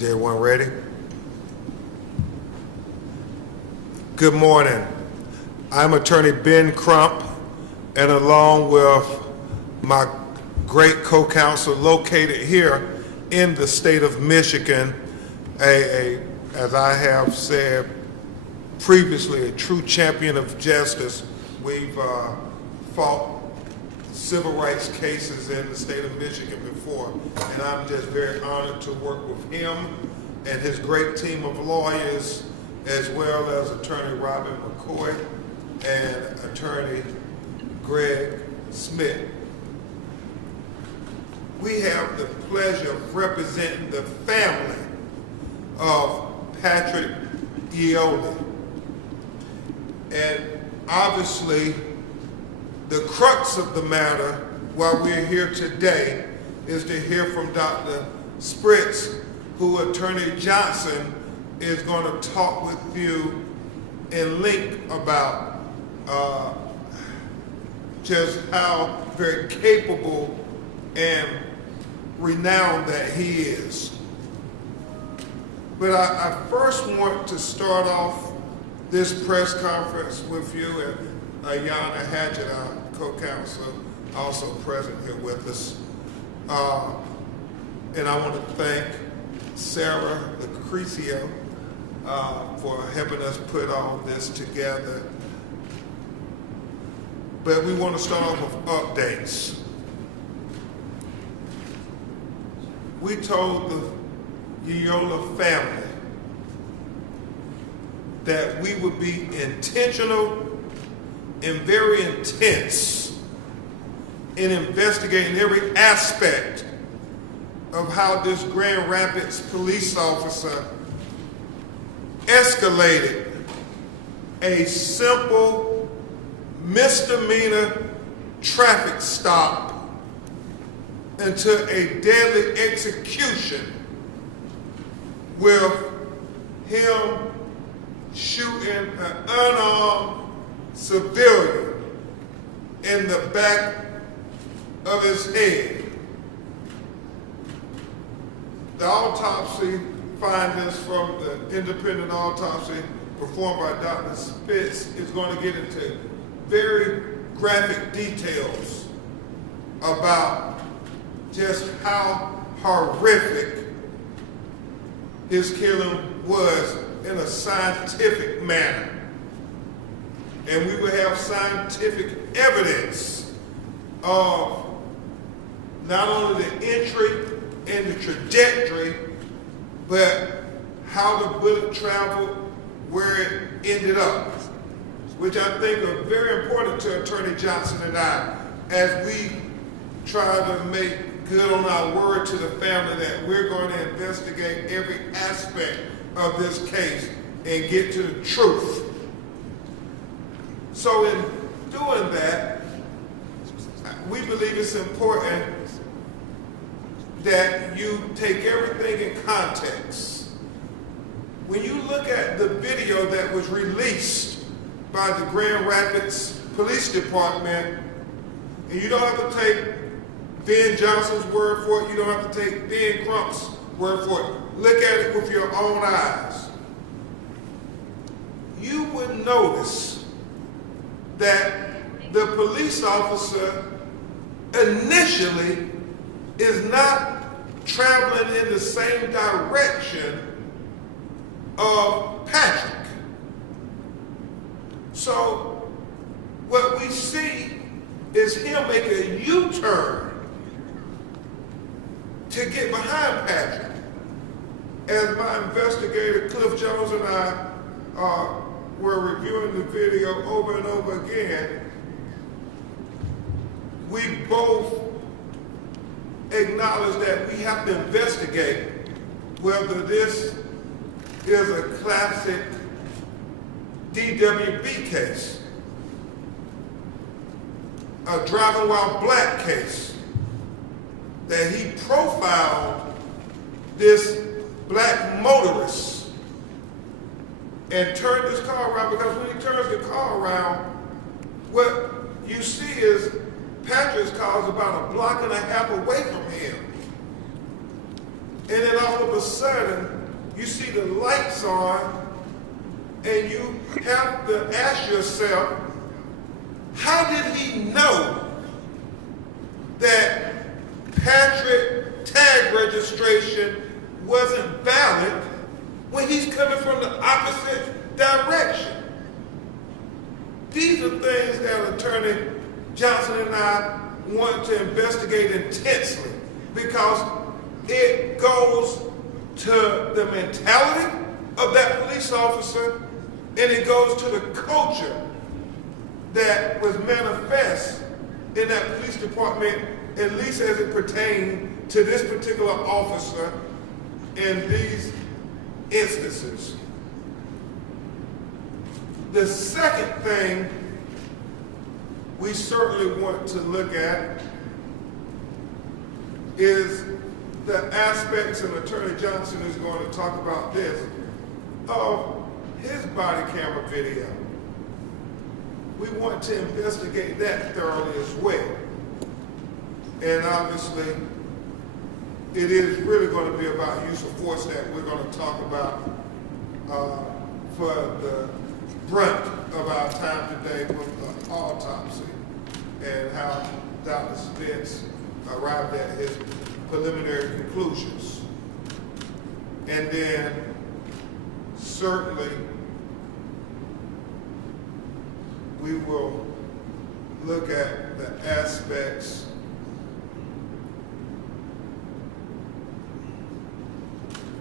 Is everyone ready? Good morning. I'm Attorney Ben Crump, and along with my great co-counsel located here in the state of Michigan, as I have said previously, a true champion of justice. We've fought civil rights cases in the state of Michigan before, and I'm just very honored to work with him and his great team of lawyers, as well as Attorney Robin McCoy and Attorney Greg Smith. We have the pleasure of representing the family of Patrick Lyoya. And obviously, the crux of the matter, while we're here today, is to hear from Dr. Spritz, who Attorney Johnson is going to talk with you in length about just how very capable and renowned that he is. But I first want to start off this press conference with you, and Ayanna Hatchett, our co-counsel, also present here with us. And I want to thank Sarah Lucrecio for helping us put all this together. But we want to start off with updates. We told the Lyoya family that we would be intentional and very intense in investigating every aspect of how this Grand Rapids police officer escalated a simple misdemeanor traffic stop into a deadly execution with him shooting an unarmed civilian in the back of his head. The autopsy findings from the independent autopsy performed by Dr. Spitz is going to get into very graphic details about just how horrific his killing was in a scientific manner. And we will have scientific evidence of not only the entry and the trajectory, but how the bullet traveled, where it ended up, which I think are very important to Attorney Johnson and I as we try to make good on our word to the family that we're going to investigate every aspect of this case and get to the truth. So in doing that, we believe it's important that you take everything in context. When you look at the video that was released by the Grand Rapids Police Department, and you don't have to take Ben Johnson's word for it, you don't have to take Ben Crump's word for it. Look at it with your own eyes. You would notice that the police officer initially is not traveling in the same direction of Patrick. So what we see is him make a U-turn to get behind Patrick. As my investigator Cliff Jones and I were reviewing the video over and over again, we both acknowledge that we have to investigate whether this is a classic DWB case, a driving while black case, that he profiled this black motorist and turned his car around, because when he turns the car around, what you see is Patrick's car is about a block and a half away from him. and then all of a sudden, you see the lights on, and you have to ask yourself, how did he know that Patrick tag registration wasn't valid when he's coming from the opposite direction? These are things that Attorney Johnson and I want to investigate intensely, because it goes to the mentality of that police officer, and it goes to the culture that was manifest in that police department, at least as it pertained to this particular officer in these instances. The second thing we certainly want to look at is the aspects, and Attorney Johnson is going to talk about this, of his body camera video. We want to investigate that thoroughly as well. And obviously, it is really going to be about use of force that we're going to talk about for the brunt of our time today with the autopsy and how Dr. Spence arrived at his preliminary conclusions. And then certainly we will look at the aspects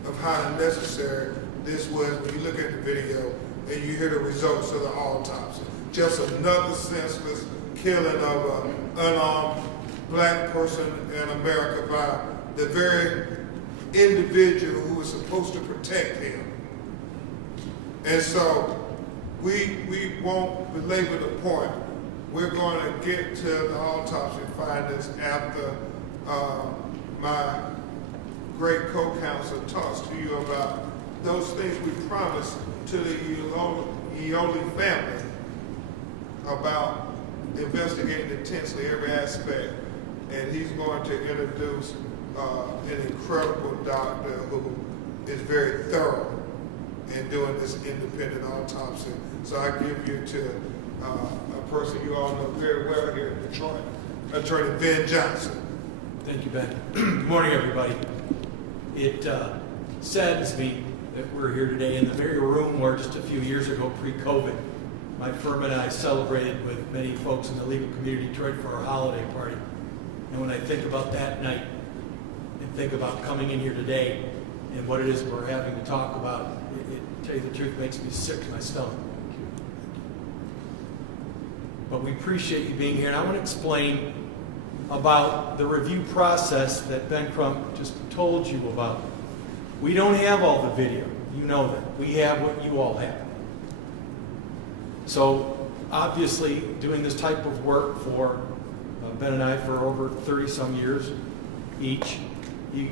of how necessary this was when you look at the video and you hear the results of the autopsy. Just another senseless killing of an unarmed black person in America by the very individual who was supposed to protect him. And so we won't belabor the point. We're going to get to the autopsy findings after my great co-counsel talks to you about those things we promised to the Lyoya family about investigating intensely every aspect. And he's going to introduce an incredible doctor who is very thorough in doing this independent autopsy. So I give you to a person you all know very well here in Detroit, Attorney Ben Johnson. Thank you, Ben. Good morning, everybody. It saddens me that we're here today in the very room where just a few years ago, pre-COVID, my firm and I celebrated with many folks in the legal community in Detroit for our holiday party. And when I think about that night and think about coming in here today and what it is we're having to talk about, it tell you the truth, makes me sick to my stomach. But we appreciate you being here, and I want to explain about the review process that Ben Crump just told you about. We don't have all the video. You know that. We have what you all have. So obviously doing this type of work for Ben and I for over 30-some years each, you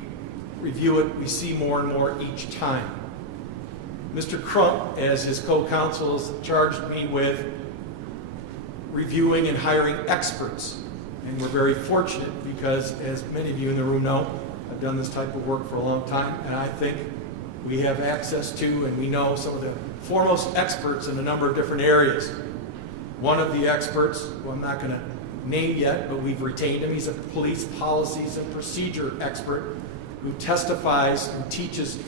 review it, we see more and more each time. Mr. Crump, as his co-counsel, has charged me with reviewing and hiring experts. And we're very fortunate because, as many of you in the room know, I've done this type of work for a long time, and I think we have access to and we know some of the foremost experts in a number of different areas. One of the experts, who I'm not going to name yet, but we've retained him, he's a police policies and procedure expert who testifies and teaches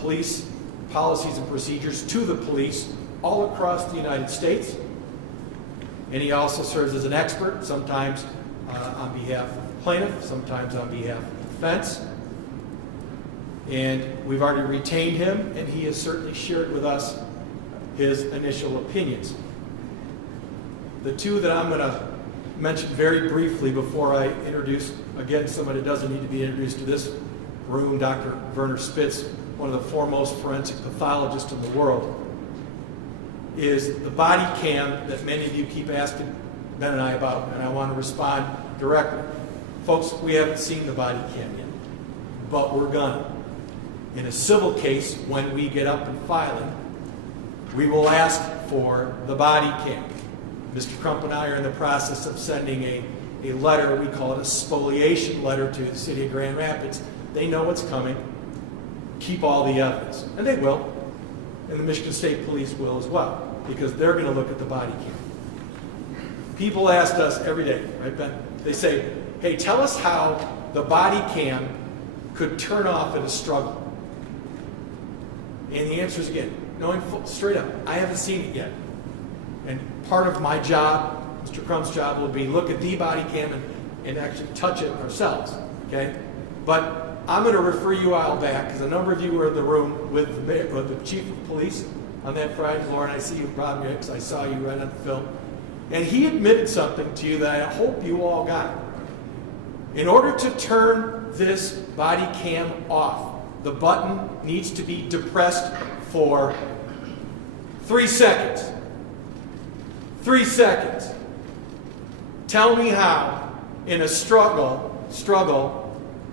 police policies and procedures to the police all across the United States. And he also serves as an expert, sometimes on behalf of the plaintiff, sometimes on behalf of the defense. And we've already retained him, and he has certainly shared with us his initial opinions. The two that I'm going to mention very briefly before I introduce, again, somebody that doesn't need to be introduced to this room, Dr. Werner Spitz, one of the foremost forensic pathologists in the world, is the body cam that many of you keep asking Ben and I about, and I want to respond directly. Folks, we haven't seen the body cam yet, but we're gonna. In a civil case, when we get up and filing, we will ask for the body cam. Mr. Crump and I are in the process of sending a letter, we call it a spoliation letter, to the city of Grand Rapids. They know what's coming. keep all the evidence. And they will. And the Michigan State Police will as well, because they're going to look at the body cam. People ask us every day, right, Ben? They say, hey, tell us how the body cam could turn off in a struggle. And the answer is, again, knowing straight up, I haven't seen it yet. And part of my job, Mr. Crump's job, will be look at the body cam and actually touch it ourselves, okay? But I'm going to refer you all back, because a number of you were in the room with the chief of police on that Friday. Lauren, I see you, Rob Hicks, I saw you right on the film. And he admitted something to you that I hope you all got. In order to turn this body cam off, the button needs to be depressed for 3 seconds. 3 seconds. Tell me how, in a struggle,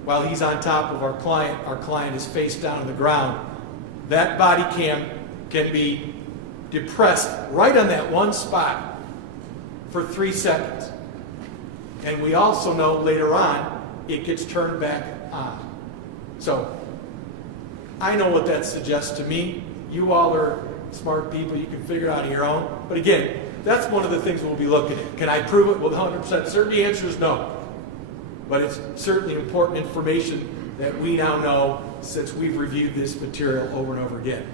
while he's on top of our client is face down on the ground, that body cam can be depressed right on that one spot for 3 seconds. And we also know later on, it gets turned back on. So, I know what that suggests to me. You all are smart people, you can figure it out on your own. But again, that's one of the things we'll be looking at. Can I prove it with 100% certainty? The answer is no. But it's certainly important information that we now know since we've reviewed this material over and over again.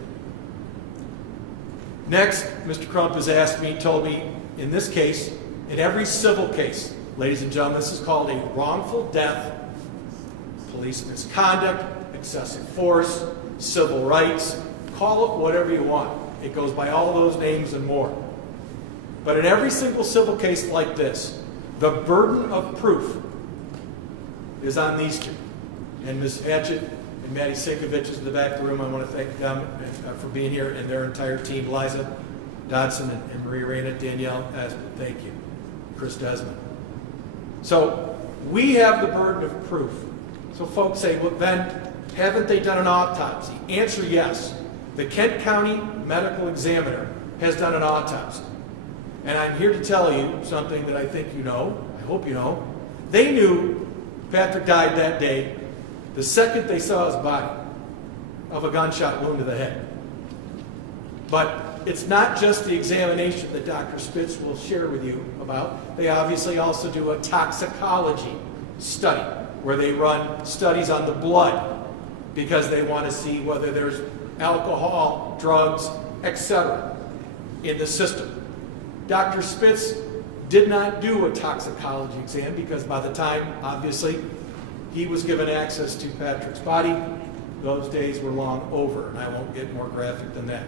Next, Mr. Crump has asked me, told me, in this case, in every civil case, ladies and gentlemen, this is called a wrongful death, police misconduct, excessive force, civil rights, call it whatever you want. It goes by all those names and more. But in every single civil case like this, the burden of proof is on these two. And Ms. Hatchett and Maddie Sinkovich is in the back of the room. I want to thank them for being here, and their entire team, Liza Dodson and Maria Reyna, Danielle Aspen, thank you, Chris Desmond. So we have the burden of proof. So folks say, well, Ben, haven't they done an autopsy? Answer, yes. The Kent County Medical Examiner has done an autopsy. And I'm here to tell you something that I think you know, I hope you know. They knew Patrick died that day the second they saw his body of a gunshot wound to the head. But it's not just the examination that Dr. Spitz will share with you about. They obviously also do a toxicology study where they run studies on the blood because they want to see whether there's alcohol, drugs, etc. in the system. Dr. Spitz did not do a toxicology exam because by the time, obviously, he was given access to Patrick's body, those days were long over, and I won't get more graphic than that.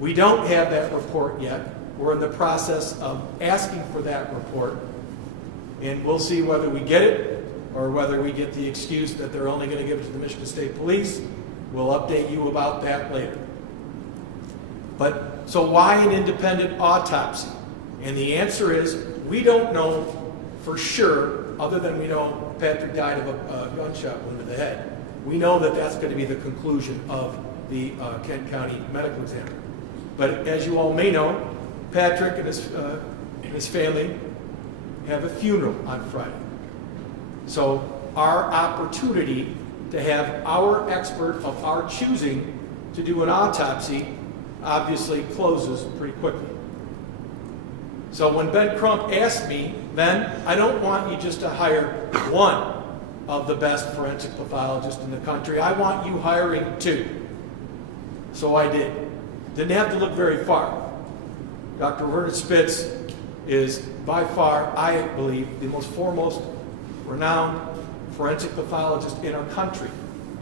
We don't have that report yet. We're in the process of asking for that report, and we'll see whether we get it or whether we get the excuse that they're only going to give it to the Michigan State Police. We'll update you about that later. But so why an independent autopsy? And the answer is we don't know for sure, other than we know Patrick died of a gunshot wound to the head. We know that that's going to be the conclusion of the Kent County Medical Examiner. But as you all may know, Patrick and his family have a funeral on Friday. So our opportunity to have our expert of our choosing to do an autopsy obviously closes pretty quickly. So when Ben Crump asked me, Ben, I don't want you just to hire one of the best forensic pathologists in the country. I want you hiring two. So I did. Didn't have to look very far. Dr. Werner Spitz is by far, I believe, the most foremost renowned forensic pathologist in our country.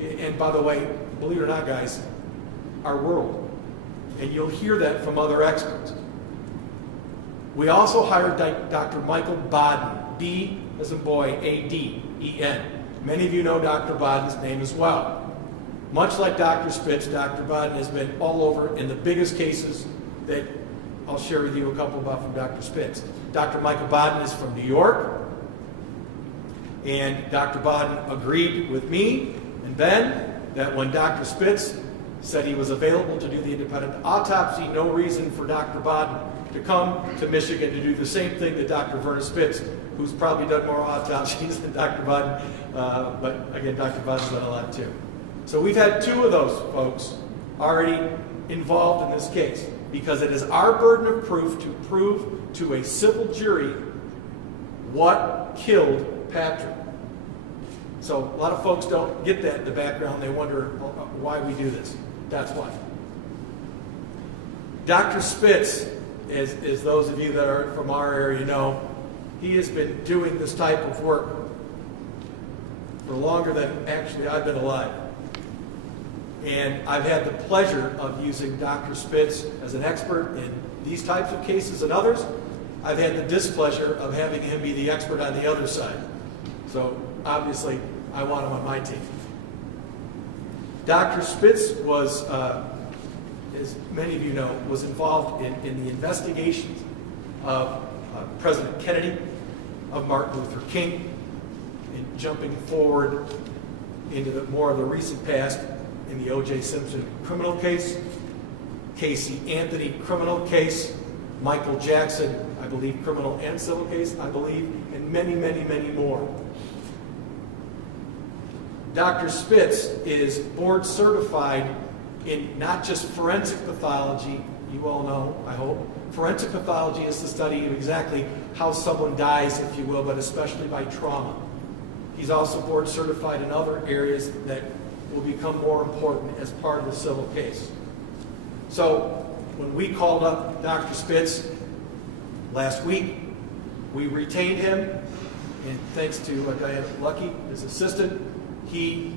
And by the way, believe it or not, guys, our world. And you'll hear that from other experts. We also hired Dr. Michael Baden, B as in boy, A-D-E-N. Many of you know Dr. Baden's name as well. Much like Dr. Spitz, Dr. Baden has been all over in the biggest cases that I'll share with you a couple about from Dr. Spitz. Dr. Michael Baden is from New York, and Dr. Baden agreed with me and Ben that when Dr. Spitz said he was available to do the independent autopsy, no reason for Dr. Baden to come to Michigan to do the same thing that Dr. Werner Spitz, who's probably done more autopsies than Dr. Baden, but again, Dr. Baden's done a lot too. So we've had 2 of those folks already involved in this case because it is our burden of proof to prove to a civil jury what killed Patrick. So a lot of folks don't get that in the background. They wonder why we do this. That's why. Dr. Spitz, as those of you that are from our area know, he has been doing this type of work for longer than actually I've been alive. And I've had the pleasure of using Dr. Spitz as an expert in these types of cases and others. I've had the displeasure of having him be the expert on the other side. So obviously, I want him on my team. Dr. Spitz was, as many of you know, was involved in the investigations of President Kennedy, of Martin Luther King, and jumping forward into more of the recent past in the O.J. Simpson criminal case, Casey Anthony criminal case, Michael Jackson, I believe, criminal and civil case, I believe, and many, many, many more. Dr. Spitz is board certified in not just forensic pathology, you all know, I hope. Forensic pathology is the study of exactly how someone dies, if you will, but especially by trauma. He's also board certified in other areas that will become more important as part of the civil case. So when we called up Dr. Spitz last week, we retained him, and thanks to Diana Lucky, his assistant, he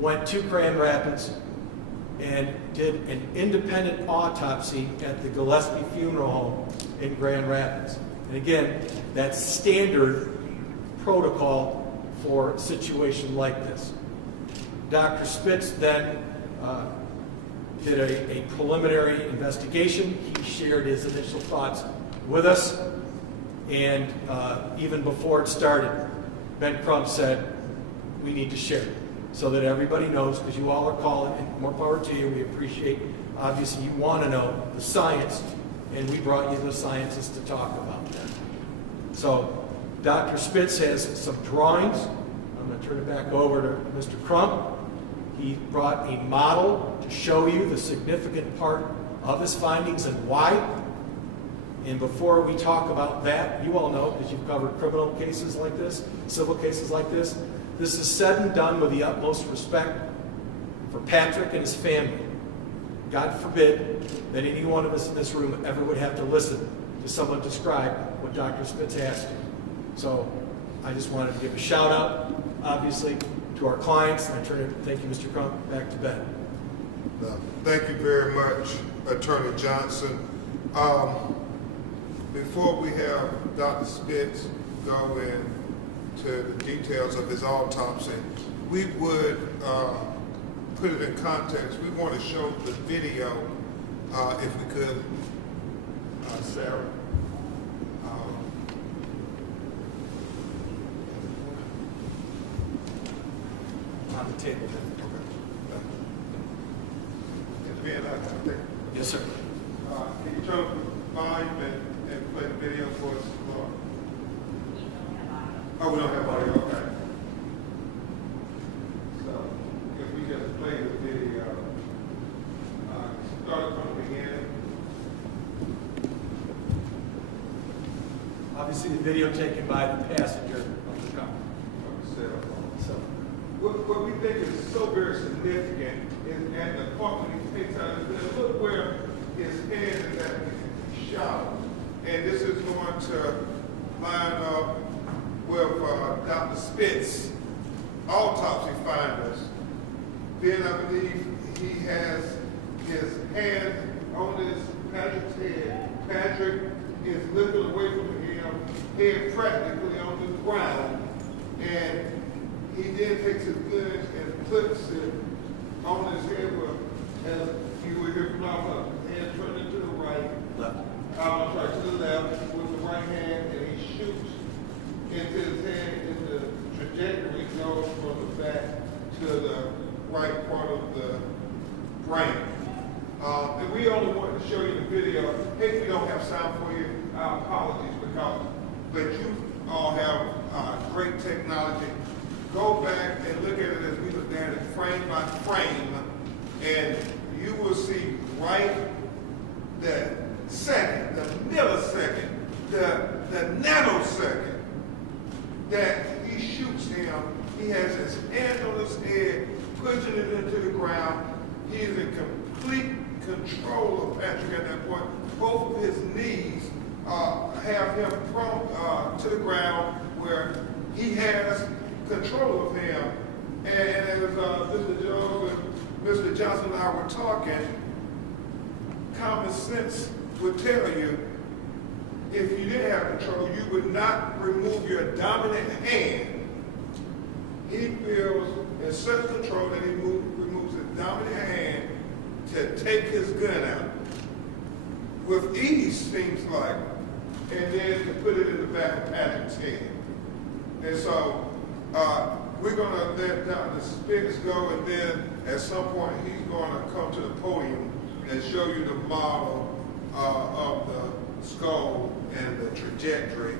went to Grand Rapids and did an independent autopsy at the Gillespie Funeral Home in Grand Rapids. And again, that's standard protocol for a situation like this. Dr. Spitz then did a preliminary investigation. He shared his initial thoughts with us, and even before it started, Ben Crump said, we need to share it so that everybody knows, because you all are calling, and more power to you. We appreciate, obviously, you want to know the science, and we brought you the scientists to talk about that. So Dr. Spitz has some drawings. I'm going to turn it back over to Mr. Crump. He brought a model to show you the significant part of his findings and why. And before we talk about that, you all know, because you've covered criminal cases like this, civil cases like this, this is said and done with the utmost respect for Patrick and his family. God forbid that any one of us in this room ever would have to listen to someone describe what Dr. Spitz asked you. So I just wanted to give a shout out, obviously, to our clients. And I turn it, thank you, Mr. Crump, back to Ben. Thank you very much, Attorney Johnson. Before we have Dr. Spitz go into the details of his autopsy, we would put it in context. We want to show the video, if we could, Sarah. On the table, Ben. Okay. Yes, sir. Can you turn up the volume and play the video for us, Laura? Oh, we don't have audio, okay. So, if we just play the video, start from the beginning. Obviously, the video taken by the passenger of the car. So, What we think is so very significant is at the point when he takes out his head, look where his hand is at the shot. And this is going to line up with Dr. Spitz autopsy findings. Then I believe he has his hand on his Patrick's head. Patrick is lifted away from him, head practically on the ground. And he then takes his gun and puts it on his head, as you will hear from our hand turning to the right. left. I'm sorry, to the left with the right hand, and he shoots into his head in the trajectory goes from the back to the right part of the brain. And we only wanted to show you the video. Hey, we don't have sound for you. Our apologies, but you all have great technology. Go back and look at it as we look looking at it frame by frame, and you will see right the second, the millisecond, the nanosecond that he shoots him. He has his hand on his head, pushing it into the ground. He is in complete control of Patrick at that point. Both of his knees have him prone to the ground where he has control of him. And as Mr. Jones and Mr. Johnson and I were talking, common sense would tell you if you didn't have control, you would not remove your dominant hand. He feels in such control that he removes his dominant hand to take his gun out with ease, seems like, and then to put it in the back of Patrick's head. And so we're going to let Dr. Spence go, and then at some point he's going to come to the podium and show you the model of the skull and the trajectory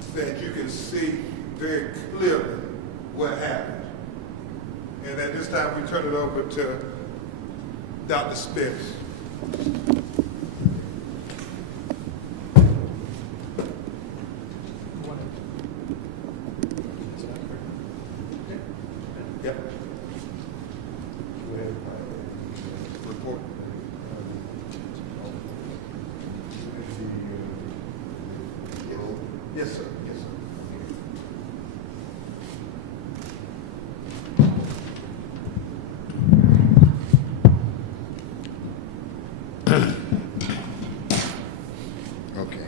so that you can see very clearly what happened. And at this time we turn it over to Dr. Spence. Yep. Report. Yes, sir. Yes, sir. Okay.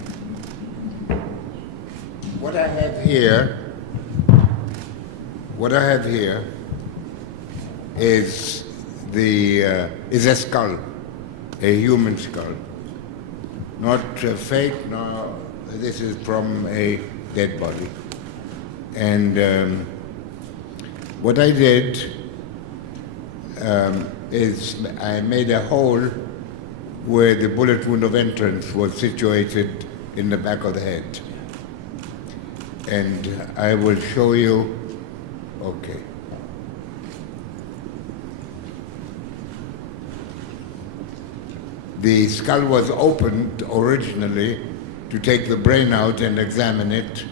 What I have here is a skull, a human skull, not fake. No, this is from a dead body. And what I did is I made a hole where the bullet wound of entrance was situated in the back of the head. And I will show you, okay. The skull was opened originally to take the brain out and examine it,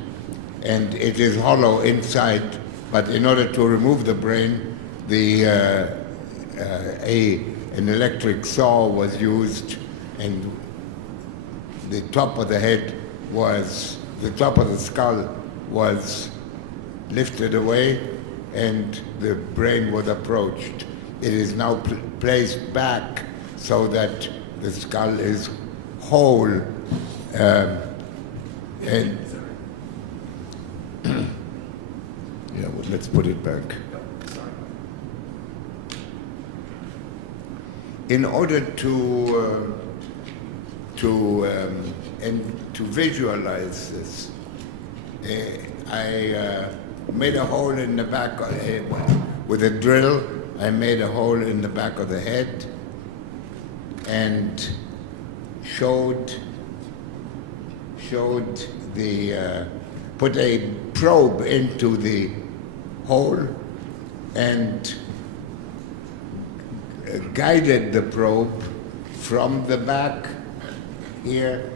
and it is hollow inside, but in order to remove the brain, an electric saw was used, and the top of the skull was lifted away, and the brain was approached. It is now placed back so that the skull is whole, and yeah, well, let's put it back. In order to visualize this, I made a hole in the back with a drill. I made a hole in the back of the head and put a probe into the hole and guided the probe from the back here,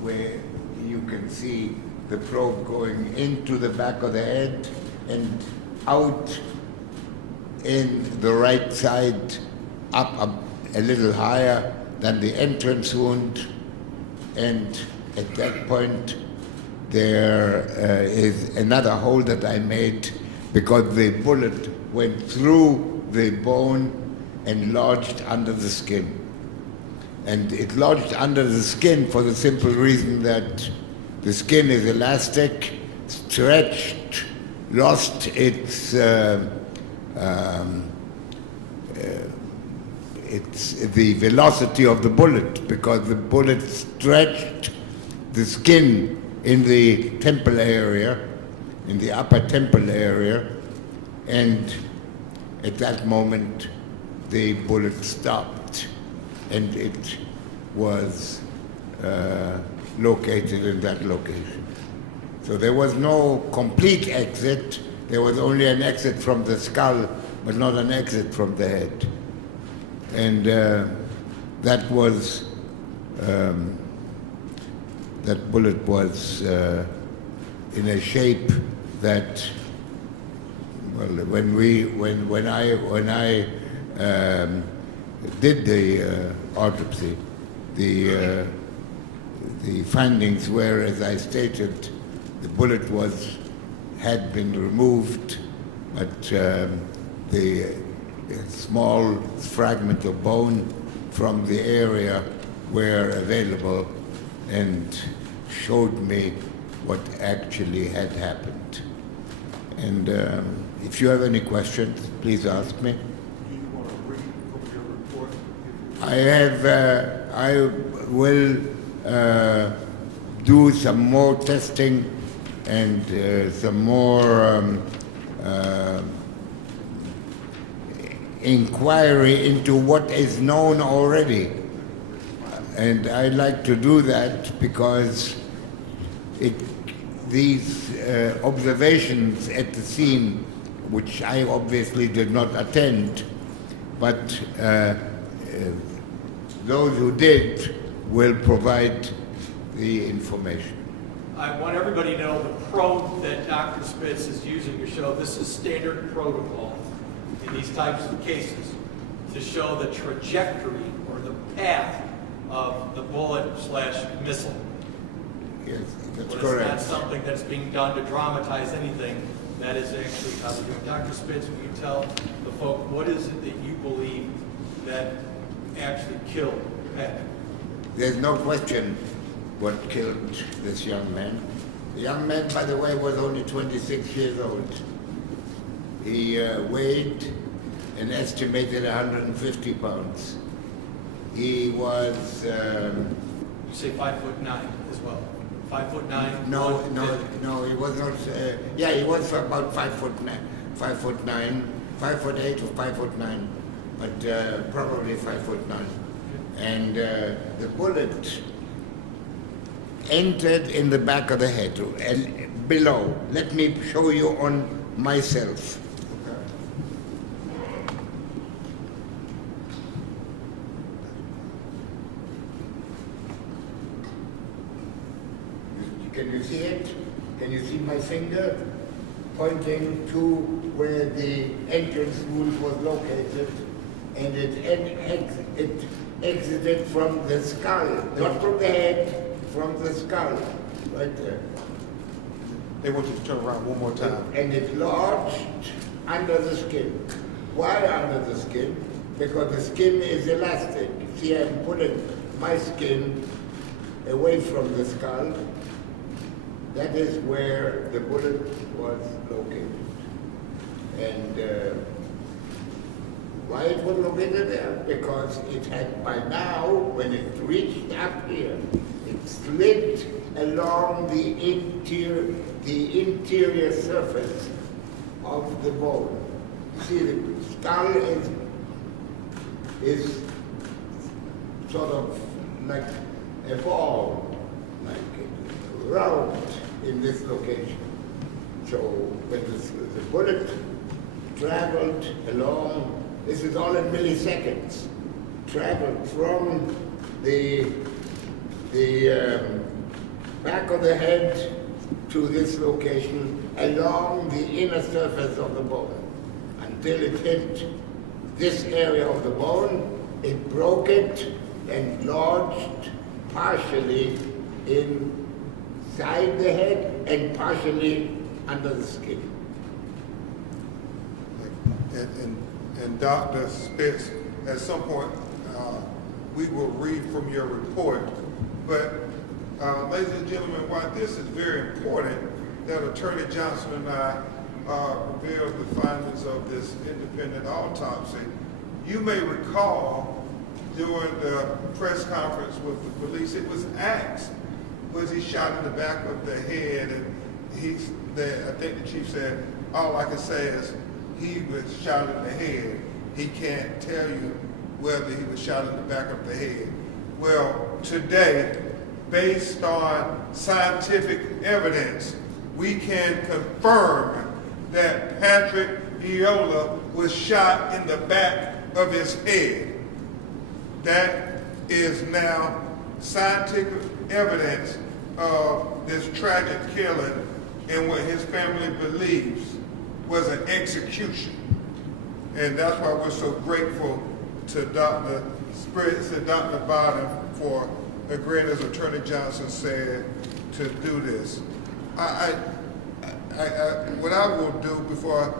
where you can see the probe going into the back of the head and out in the right side, up a little higher than the entrance wound. And at that point, there is another hole that I made because the bullet went through the bone and lodged under the skin. And it lodged under the skin for the simple reason that the skin is elastic, stretched, lost its the velocity of the bullet, because the bullet stretched the skin in the temple area, in the upper temple area, and at that moment the bullet stopped, and it was located in that location. So there was no complete exit. There was only an exit from the skull but not an exit from the head. And that was, that bullet was in a shape that, well, when I did the autopsy, the findings were, as I stated, the bullet had been removed, but the small fragment of bone from the area were available and showed me what actually had happened. And if you have any questions, please ask me. Do you want to read from your report? I will do some more testing and some more inquiry into what is known already. And I like to do that because these observations at the scene, which I obviously did not attend, but those who did will provide the information. I want everybody to know the probe that Dr. Spitz is using to show this is standard protocol in these types of cases to show the trajectory or the path of the bullet/missile. Yes, that's But correct. it's not something that's being done to dramatize anything. That is actually how they do it. Dr. Spitz, will you tell the folk what is it that you believe that actually killed Patrick? There's no question what killed this young man. The young man, by the way, was only 26 years old. He weighed an estimated 150 pounds. He was... You say 5'9" as well. 5'9". No, 150. he was not. Yeah, he was about 5'9", 5'8" or 5'9", but probably 5'9". And the bullet entered in the back of the head, and below. Let me show you on myself. Can you see it? Can you see my finger pointing to where the entrance wound was located? And it exited from the skull, not from the head, from the skull, right there. They want you to turn around one more time. And it lodged under the skin. Why under the skin? Because the skin is elastic. See, I'm putting my skin away from the skull. That is where the bullet was located. And why it was located there? Because it had, by now, when it reached up here, it slid along the interior surface of the bone. See, the skull is sort of like a ball, like round in this location. So when the bullet traveled along, this is all in milliseconds, traveled from the back of the head to this location along the inner surface of the bone until it hit this area of the bone. It broke it and lodged partially inside the head and partially under the skin. And Dr. Spitz, at some point, we will read from your report. But, ladies and gentlemen, why this is very important that Attorney Johnson and I revealed the findings of this independent autopsy. You may recall during the press conference with the police, it was asked, was he shot in the back of the head? And I think the chief said, all I can say is he was shot in the head. He can't tell you whether he was shot in the back of the head. Well, today, based on scientific evidence, we can confirm that Patrick Lyoya was shot in the back of his head. That is now scientific evidence of this tragic killing and what his family believes was an execution. And that's why we're so grateful to Dr. Spritz and Dr. Bottom for agreeing, as Attorney Johnson said, to do this. What I will do before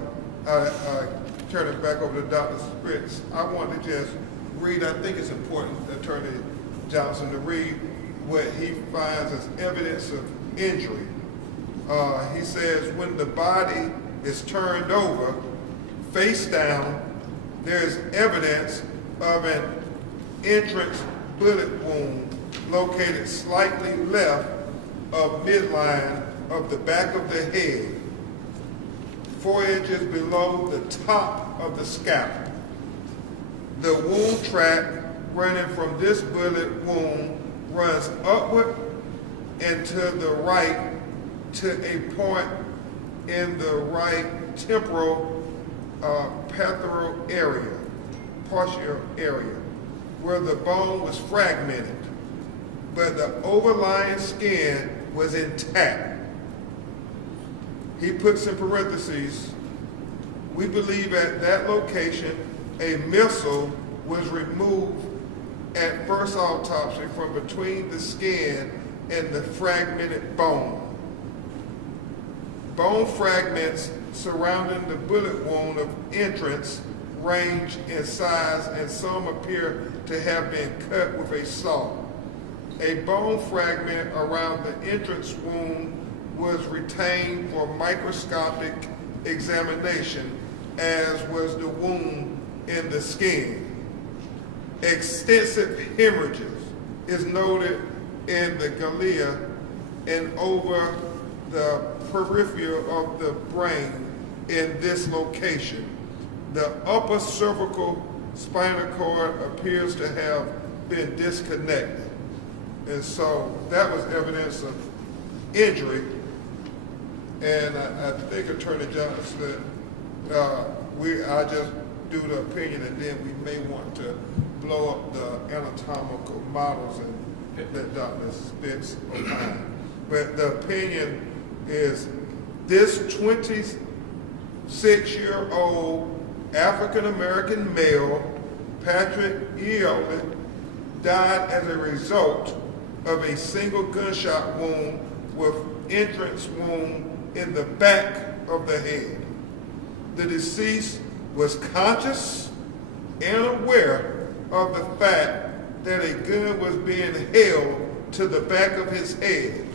I turn it back over to Dr. Spritz, I want to just read, I think it's important, Attorney Johnson, to read what he finds as evidence of injury. He says, when the body is turned over, face down, there is evidence of an entrance bullet wound located slightly left of midline of the back of the head, 4 inches below the top of the scalp. The wound track running from this bullet wound runs upward and to the right to a point in the right temporal partial area, where the bone was fragmented, but the overlying skin was intact. He puts in parentheses, we believe at that location a missile was removed at first autopsy from between the skin and the fragmented bone. Bone fragments surrounding the bullet wound of entrance range in size, and some appear to have been cut with a saw. A bone fragment around the entrance wound was retained for microscopic examination, as was the wound in the skin. Extensive hemorrhages is noted in the glia and over the periphery of the brain in this location. The upper cervical spinal cord appears to have been disconnected. And so that was evidence of injury. And I think Attorney Johnson said, I just do the opinion, and then we may want to blow up the anatomical models and let Dr. Spitz opine. But the opinion is this 26-year-old African-American male, Patrick Lyoya, died as a result of a single gunshot wound with entrance wound in the back of the head. The deceased was conscious and aware of the fact that a gun was being held to the back of his head.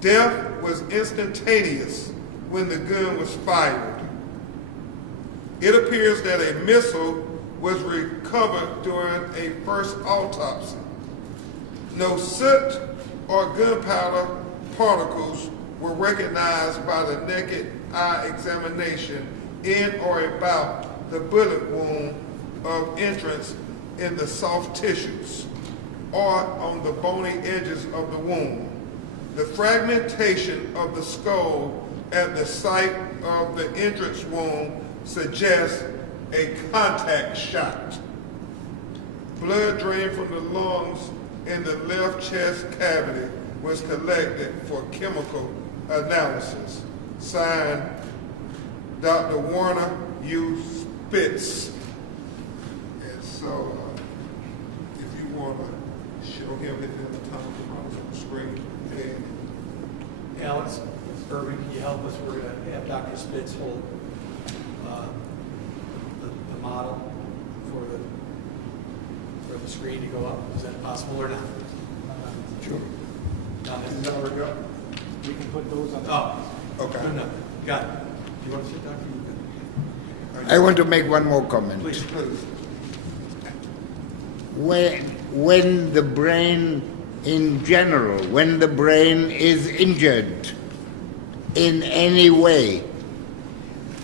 Death was instantaneous when the gun was fired. It appears that a missile was recovered during a first autopsy. No soot or gunpowder particles were recognized by the naked eye examination in or about the bullet wound of entrance in the soft tissues or on the bony edges of the wound. The fragmentation of the skull at the site of the entrance wound suggests a contact shot. Blood drained from the lungs in the left chest cavity was collected for chemical analysis. Signed, Dr. Warner U. Spitz. And so, if you want to show him his anatomical models on the screen. Alex, Irving, can you help us? We're going to have Dr. Spitz hold the model for the screen to go up. Is that possible or not? Sure. Is that where we go? We can put those on. Oh, Okay. good enough. Got it. You want to sit, Doctor? I want to make one more comment. Please. When the brain in general, when the brain is injured in any way,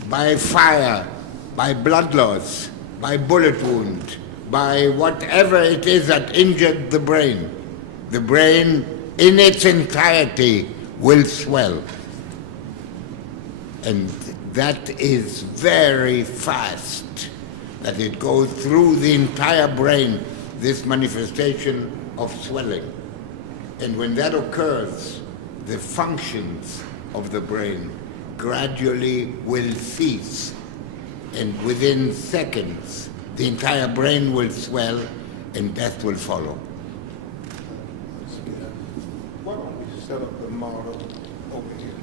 by fire, by blood loss, by bullet wound, by whatever it is that injured the brain in its entirety will swell. And that is very fast, that it goes through the entire brain, this manifestation of swelling. And when that occurs, the functions of the brain gradually will cease. And within seconds, the entire brain will swell and death will follow. Why don't we set up the model over here?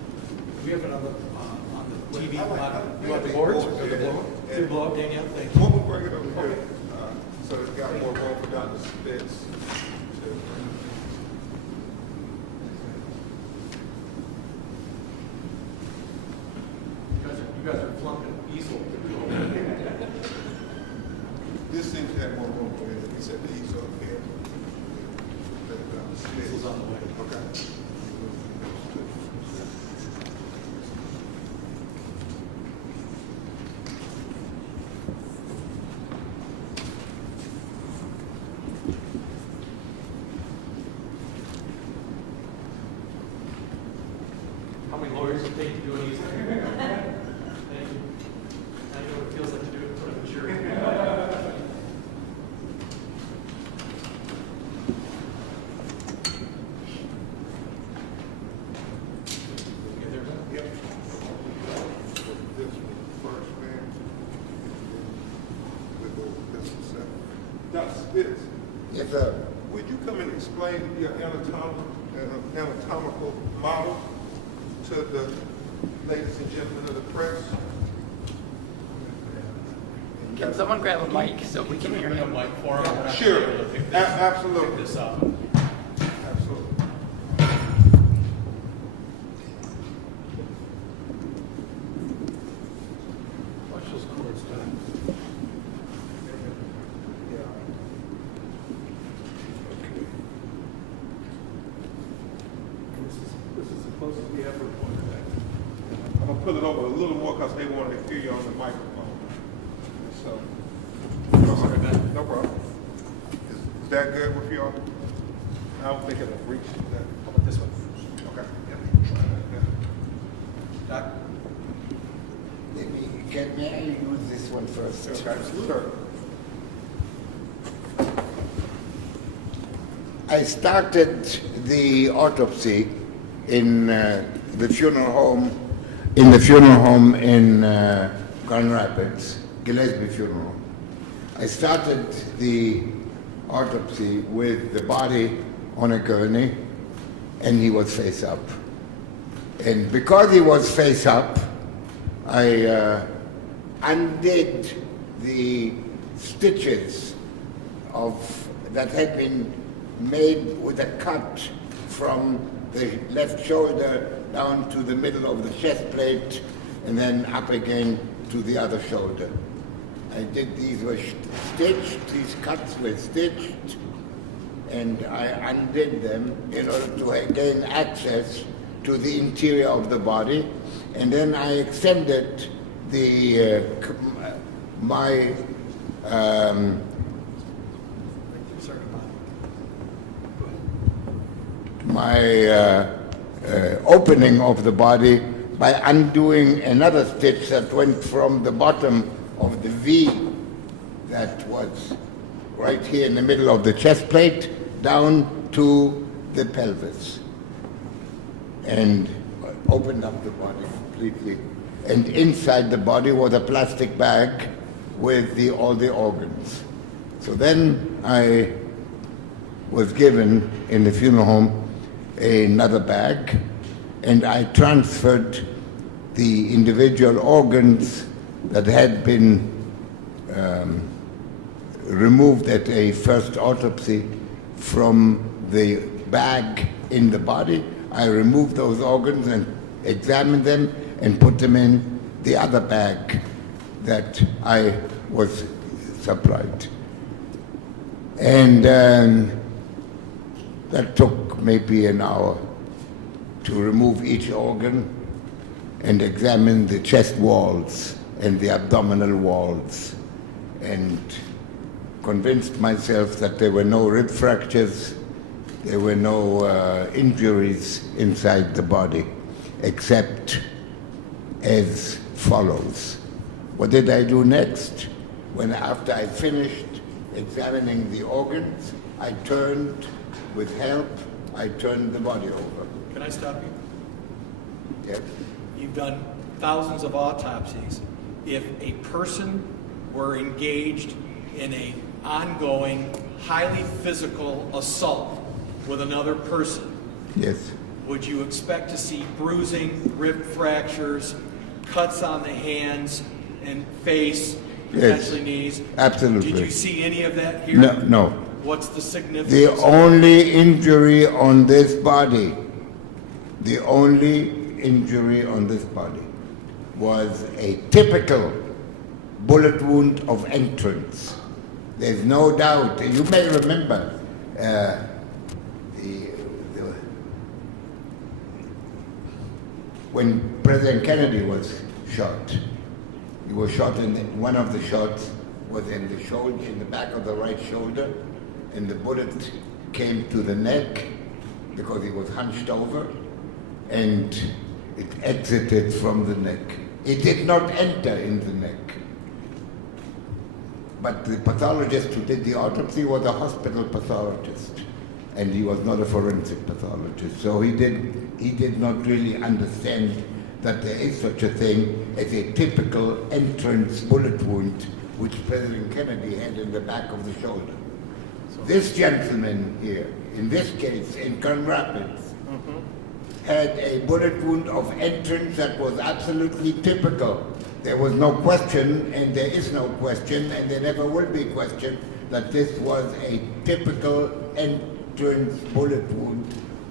We have another on the TV. I like- You want the boards? Yeah. The blow? The blow, Danielle, thank you. What we'll bring it over here, so it's got more room for Dr. Spitz. You guys are flunking easel. This seems to have more room for it. He said the easel up here. Easel's on the way. Okay. How many lawyers are paid to do an easel? Thank you. I know what it feels like to do it in front of a jury. Okay, there's that. Yep. This one first, man. We'll go with this one second. Dr. Spitz, Yes, sir. would you come and explain your anatomical model to the ladies and gentlemen of the press? Can someone grab a mic so we can hear Bring a him? mic for him. We're not Sure. gonna be able to pick Absolutely. this up. Absolutely. Watch those cords, Don. Yeah. Okay. This is the closest we ever pointed back. I'm gonna pull it over a little more because they wanted to hear you on the microphone. So, Sorry, Ben. no problem. Is that good with y'all? I don't think it'll reach that. How about this one? Okay. Yep. Try that. Doc? May I use this one first? Sure. I started the autopsy in the funeral home in Grand Rapids, Gillespie Funeral. I started the autopsy with the body on a gurney, and he was face up. And because he was face up, I undid the stitches that had been made with a cut from the left shoulder down to the middle of the chest plate and then up again to the other shoulder. These were stitched, these cuts were stitched, and I undid them in order to gain access to the interior of the body, and then I extended my opening of the body by undoing another stitch that went from the bottom of the V that was right here in the middle of the chest plate down to the pelvis, and opened up the body completely. And inside the body was a plastic bag with all the organs. So then I was given in the funeral home another bag, and I transferred the individual organs that had been removed at a first autopsy from the bag in the body. I removed those organs and examined them and put them in the other bag that I was supplied. And that took maybe an hour to remove each organ and examine the chest walls and the abdominal walls, and convinced myself that there were no rib fractures, there were no injuries inside the body, except as follows. What did I do next? After I finished examining the organs, I turned, with help, I turned the body over. Can I stop you? Yes. You've done thousands of autopsies. If a person were engaged in an ongoing, highly physical assault with another person, Yes. would you expect to see bruising, rib fractures, cuts on the hands and face, potentially knees? Absolutely. Did you see any of that here? No. What's the significance? The of only injury on this body, the only injury on this body was a typical bullet wound of entrance. There's no doubt. You may remember when President Kennedy was shot. He was shot one of the shots was in the shoulder, in the back of the right shoulder, and the bullet came to the neck because he was hunched over, and it exited from the neck. It did not enter in the neck. But the pathologist who did the autopsy was a hospital pathologist, and he was not a forensic pathologist. So he did not really understand that there is such a thing as a typical entrance bullet wound, which President Kennedy had in the back of the shoulder. This gentleman here, in this case, in Grand Rapids, had a bullet wound of entrance that was absolutely typical. There was no question, and there is no question, and there never will be question, that this was a typical entrance bullet wound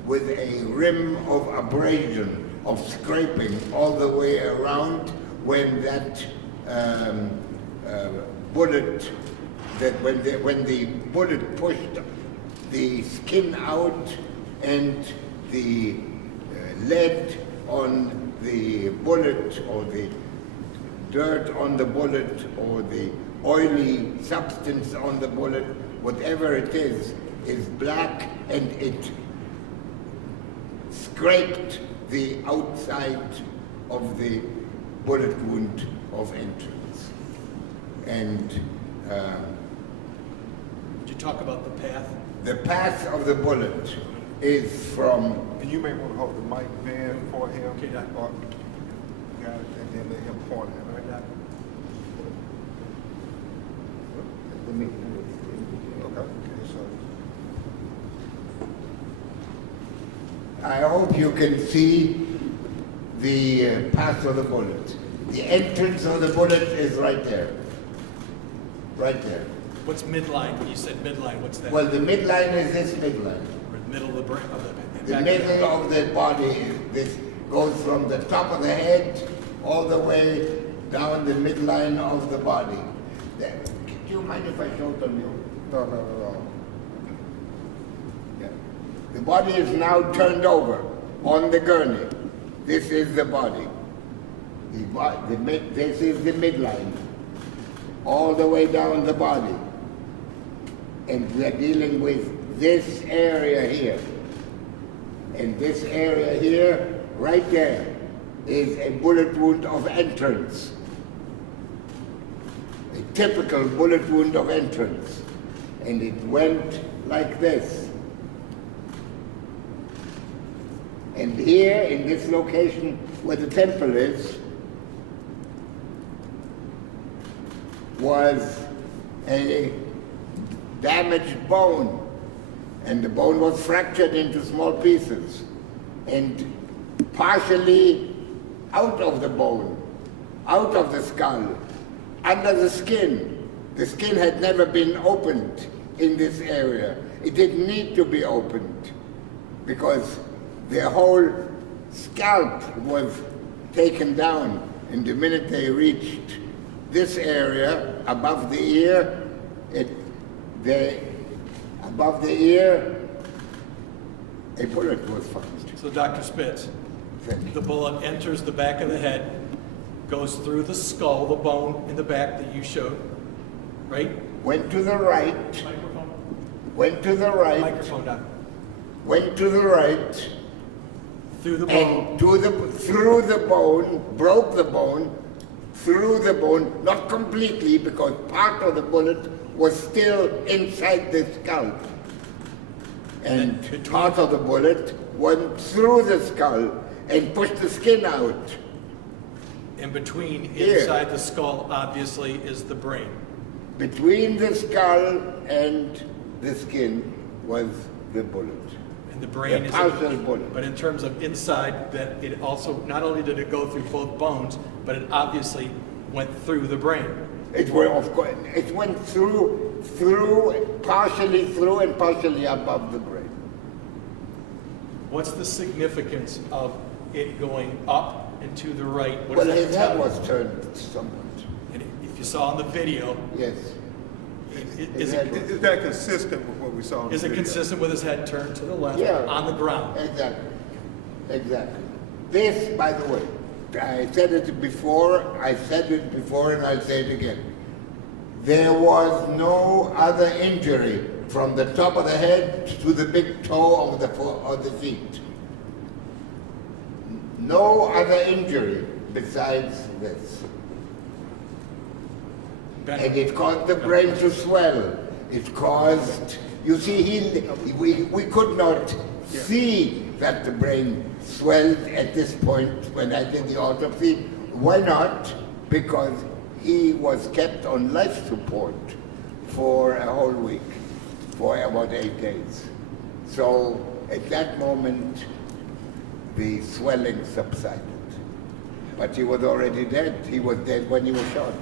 with a rim of abrasion, of scraping all the way around when that bullet, when the bullet pushed the skin out and the lead on the bullet, or the dirt on the bullet, or the oily substance on the bullet, whatever it is black, and it scraped the outside of the bullet wound of entrance. And Did you talk about the path? the path of the bullet is from, And you may want to hold the mic there for him. Okay, Doc. Or, yeah, and then let him point it. All right, Doc. Okay, so. I hope you can see the path of the bullet. The entrance of the bullet is right there. Right there. What's midline? When you said midline, what's that? Well, the midline is this midline. Or the middle of the brain? The middle of the body is this, goes from the top of the head all the way down the midline of the body. Do you mind if I show it on you? No. Yeah. The body is now turned over on the gurney. This is the body. This is the midline, all the way down the body. And we are dealing with this area here. And this area here, right there, is a bullet wound of entrance. A typical bullet wound of entrance. And it went like this. And here, in this location where the temple is, was a damaged bone. And the bone was fractured into small pieces. And partially out of the bone, out of the skull, under the skin. The skin had never been opened in this area. It didn't need to be opened because the whole scalp was taken down. And the minute they reached this area above the ear, above the ear, a bullet was found. So Dr. Spitz, the bullet enters the back of the head, goes through the skull, the bone in the back that you showed, right? Went to the right, Microphone. went to the right, Microphone, Doc. went to the right, Through the bone. and through the bone, broke the bone, through the bone, not completely because part of the bullet was still inside the skull. And part of the bullet went through the skull and pushed the skin out. In between, Here. inside the skull, obviously, is the brain. Between the skull and the skin was the bullet. And the brain The is, partial bullet. but in terms of inside, that it also, not only did it go through both bones, but it obviously went through the brain. It went, of course, it went partially through and partially above the brain. What's the significance of it going up and to the right? What Well, does that his head tell was you? turned somewhat. And if you saw in the video, Yes. is head it, Is that consistent with what we saw in the is it video? consistent with his head turned to the left Yeah. on the ground? Exactly. Exactly. This, by the way, I said it before, and I'll say it again. There was no other injury from the top of the head to the big toe of the feet. No other injury besides this. And it caused the brain to swell. It caused, you see, we could not see that the brain swelled at this point when I did the autopsy. Why not? Because he was kept on life support for a whole week, for about 8 days. So at that moment, the swelling subsided. But he was already dead. He was dead when he was shot.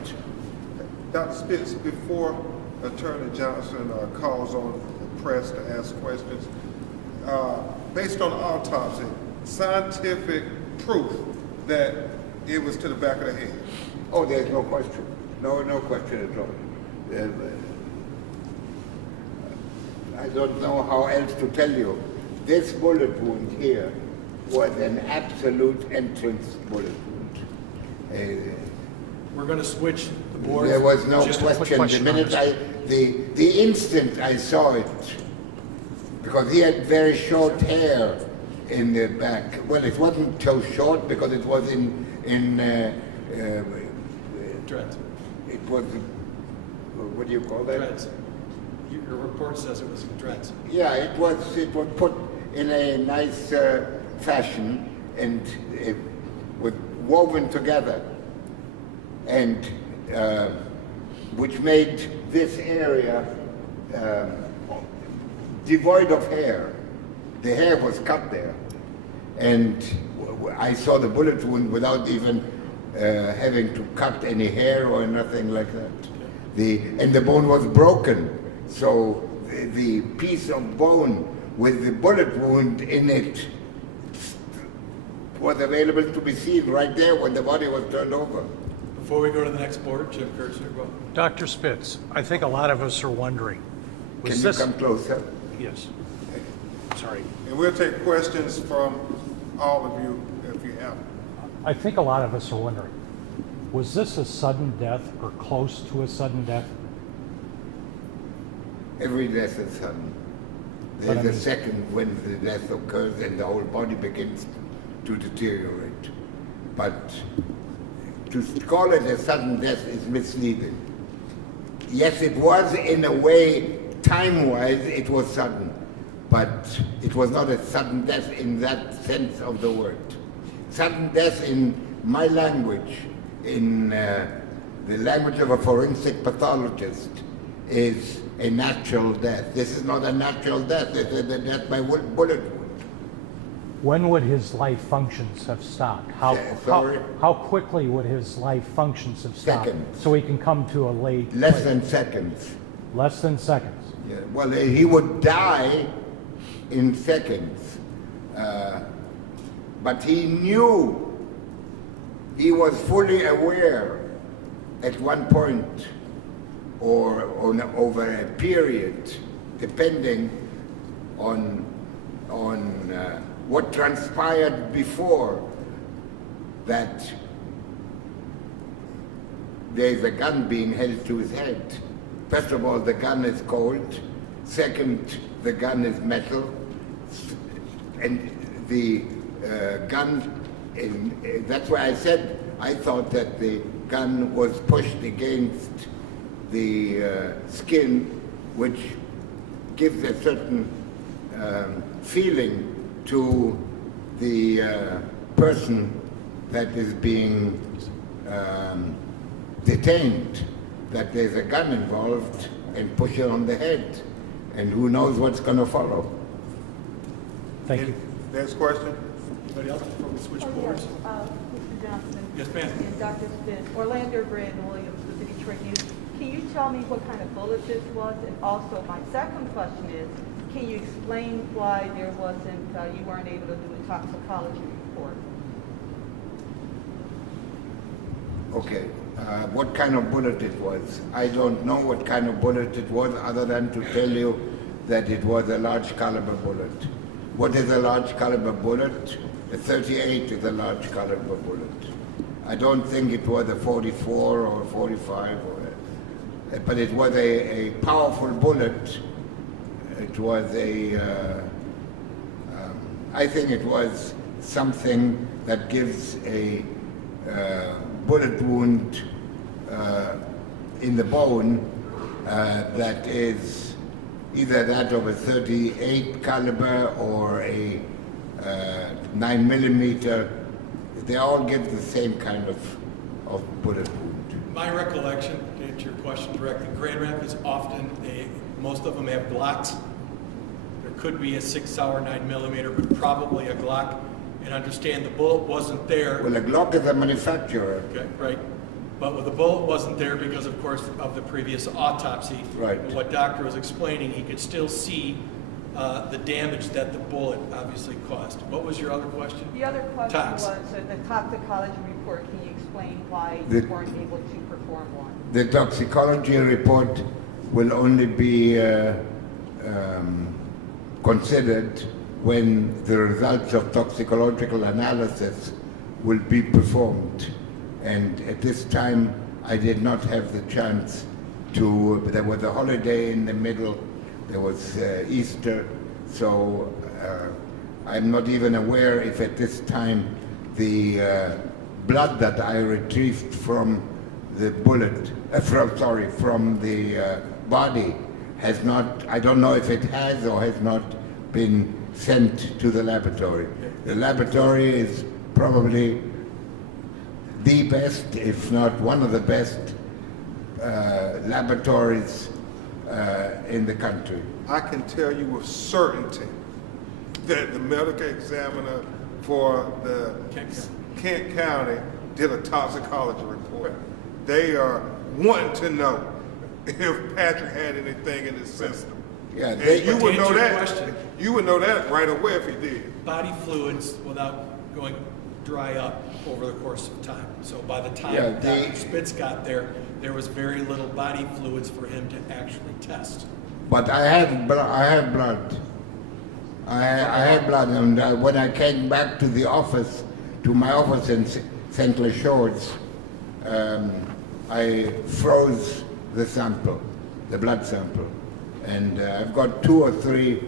Dr. Spitz, before Attorney Johnson calls on the press to ask questions, based on autopsy, scientific proof that it was to the back of the head. Oh, there's no question. No question at all. I don't know how else to tell you. This bullet wound here was an absolute entrance bullet wound. We're going to switch the boards. There was no Just a quick question. The on minute this. the instant I saw it, because he had very short hair in the back. Well, it wasn't so short because it was in Dreads. it was, what do you call that? Dreads. Your report says it was dreads. Yeah, it was put in a nice fashion and it was woven together, and which made this area devoid of hair. The hair was cut there, and I saw the bullet wound without even having to cut any hair or nothing like that. And the bone was broken, so the piece of bone with the bullet wound in it was available to be seen right there when the body was turned over. Before we go to the next board, Jim Kirchner, go. Dr. Spitz, I think a lot of us are wondering, Can you come closer? Yes. Sorry. And we'll take questions from all of you if you have them. I think a lot of us are wondering, was this a sudden death or close to a sudden death? Every death is sudden. But I There's a mean- second when the death occurs and the whole body begins to deteriorate. But to call it a sudden death is misleading. Yes, it was in a way, time-wise, it was sudden. But it was not a sudden death in that sense of the word. Sudden death in my language, in the language of a forensic pathologist, is a natural death. This is not a natural death. This is a death by bullet wound. When would his life functions have stopped? Sorry? How quickly would his life functions have stopped? Seconds. So he can come to a late... Less than seconds. Less than seconds. Yeah. Well, he would die in seconds. But he knew, he was fully aware at one point or over a period, depending on what transpired before, that there's a gun being held to his head. First of all, the gun is cold. Second, the gun is metal. And the gun in, that's why I said I thought that the gun was pushed against the skin, which gives a certain feeling to the person that is being detained, that there's a gun involved, and push it on the head, and who knows what's going to follow. Thank you. Next question. Anybody else before we switch Oh, boards? yes, Mr. Johnson. Yes, ma'am. And Dr. Spence, Orlando Brandon Williams with the Detroit News. Can you tell me what kind of bullet this was? And also, my second question is, can you explain why there wasn't, you weren't able to do a toxicology report? Okay, what kind of bullet it was? I don't know what kind of bullet it was, other than to tell you that it was a large caliber bullet. What is a large caliber bullet? A 38 is a large caliber bullet. I don't think it was a 44 or 45, but it was a powerful bullet. It was I think it was something that gives a bullet wound in the bone that is either that of a 38 caliber or a 9 millimeter. They all give the same kind of bullet wound. My recollection, to answer your question directly, Grand Rapids often, most of them have Glocks. There could be a 6-hour 9 millimeter, but probably a Glock. And understand the bullet wasn't there. Well, a Glock is a manufacturer. Okay, right. But the bullet wasn't there because, of course, of the previous autopsy. Right. And what doctor was explaining, he could still see the damage that the bullet obviously caused. What was your other question? The other question Tox. was the toxicology report. Can you explain why The- you weren't able to perform one? The toxicology report will only be considered when the results of toxicological analysis will be performed. And at this time, I did not have the chance to, there was a holiday in the middle, there was Easter, so I'm not even aware if at this time the blood that I retrieved from the bullet, from the body has not, I don't know if it has or has not been sent to the laboratory. The laboratory is probably the best, if not one of the best laboratories in the country. I can tell you with certainty that the medical examiner for the Kent County did a toxicology report. They are wanting to know if Patrick had anything in his system. Yeah, And they, you would To know answer your that. question. You would know that right away if he did. Body fluids without going dry up over the course of time. So by the time Yeah, Dr. Spitz got there, there was very little body fluids for him to actually test. but I have blood. I have blood, and when I came back to the office, to my office in St. Clair Shores, I froze the sample, the blood sample, and I've got 2 or 3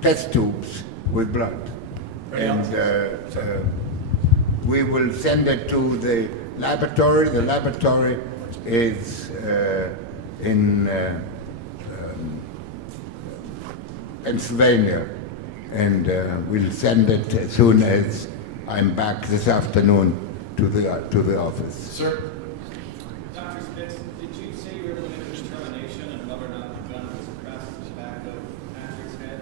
test tubes with blood, and we will send it to the laboratory. The laboratory is in Pennsylvania, and we'll send it as soon as I'm back this afternoon to the office. Sir? Dr. Spitz, did you say you were able to make a determination on whether or not the gun was pressed to the back of Patrick's head?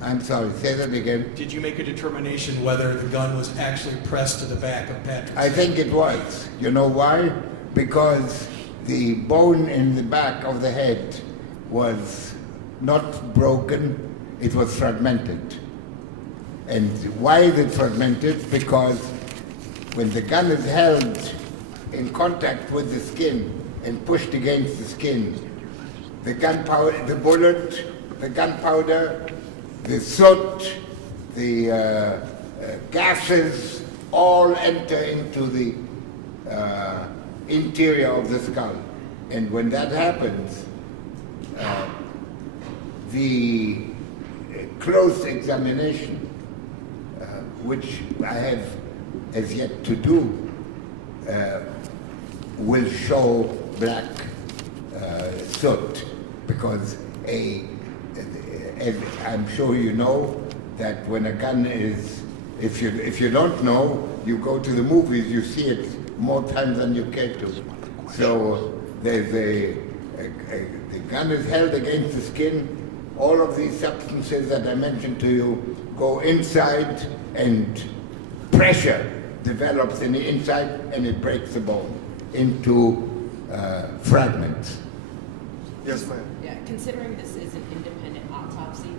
I'm sorry, say that again. Did you make a determination whether the gun was actually pressed to the back of Patrick's I head? think it was. You know why? Because the bone in the back of the head was not broken, it was fragmented. And why is it fragmented? Because when the gun is held in contact with the skin and pushed against the skin, the gunpowder, the bullet, the gunpowder, the soot, the gases all enter into the interior of the skull. And when that happens, the close examination, which I have as yet to do, will show black soot, because as I'm sure you know, that when a gun is, if you don't know, you go to the movies, you see it more times than you care to. So there's the gun is held against the skin. All of these substances that I mentioned to you go inside, and pressure develops in the inside, and it breaks the bone into fragments. Yes, ma'am. Yeah, considering this is an independent autopsy,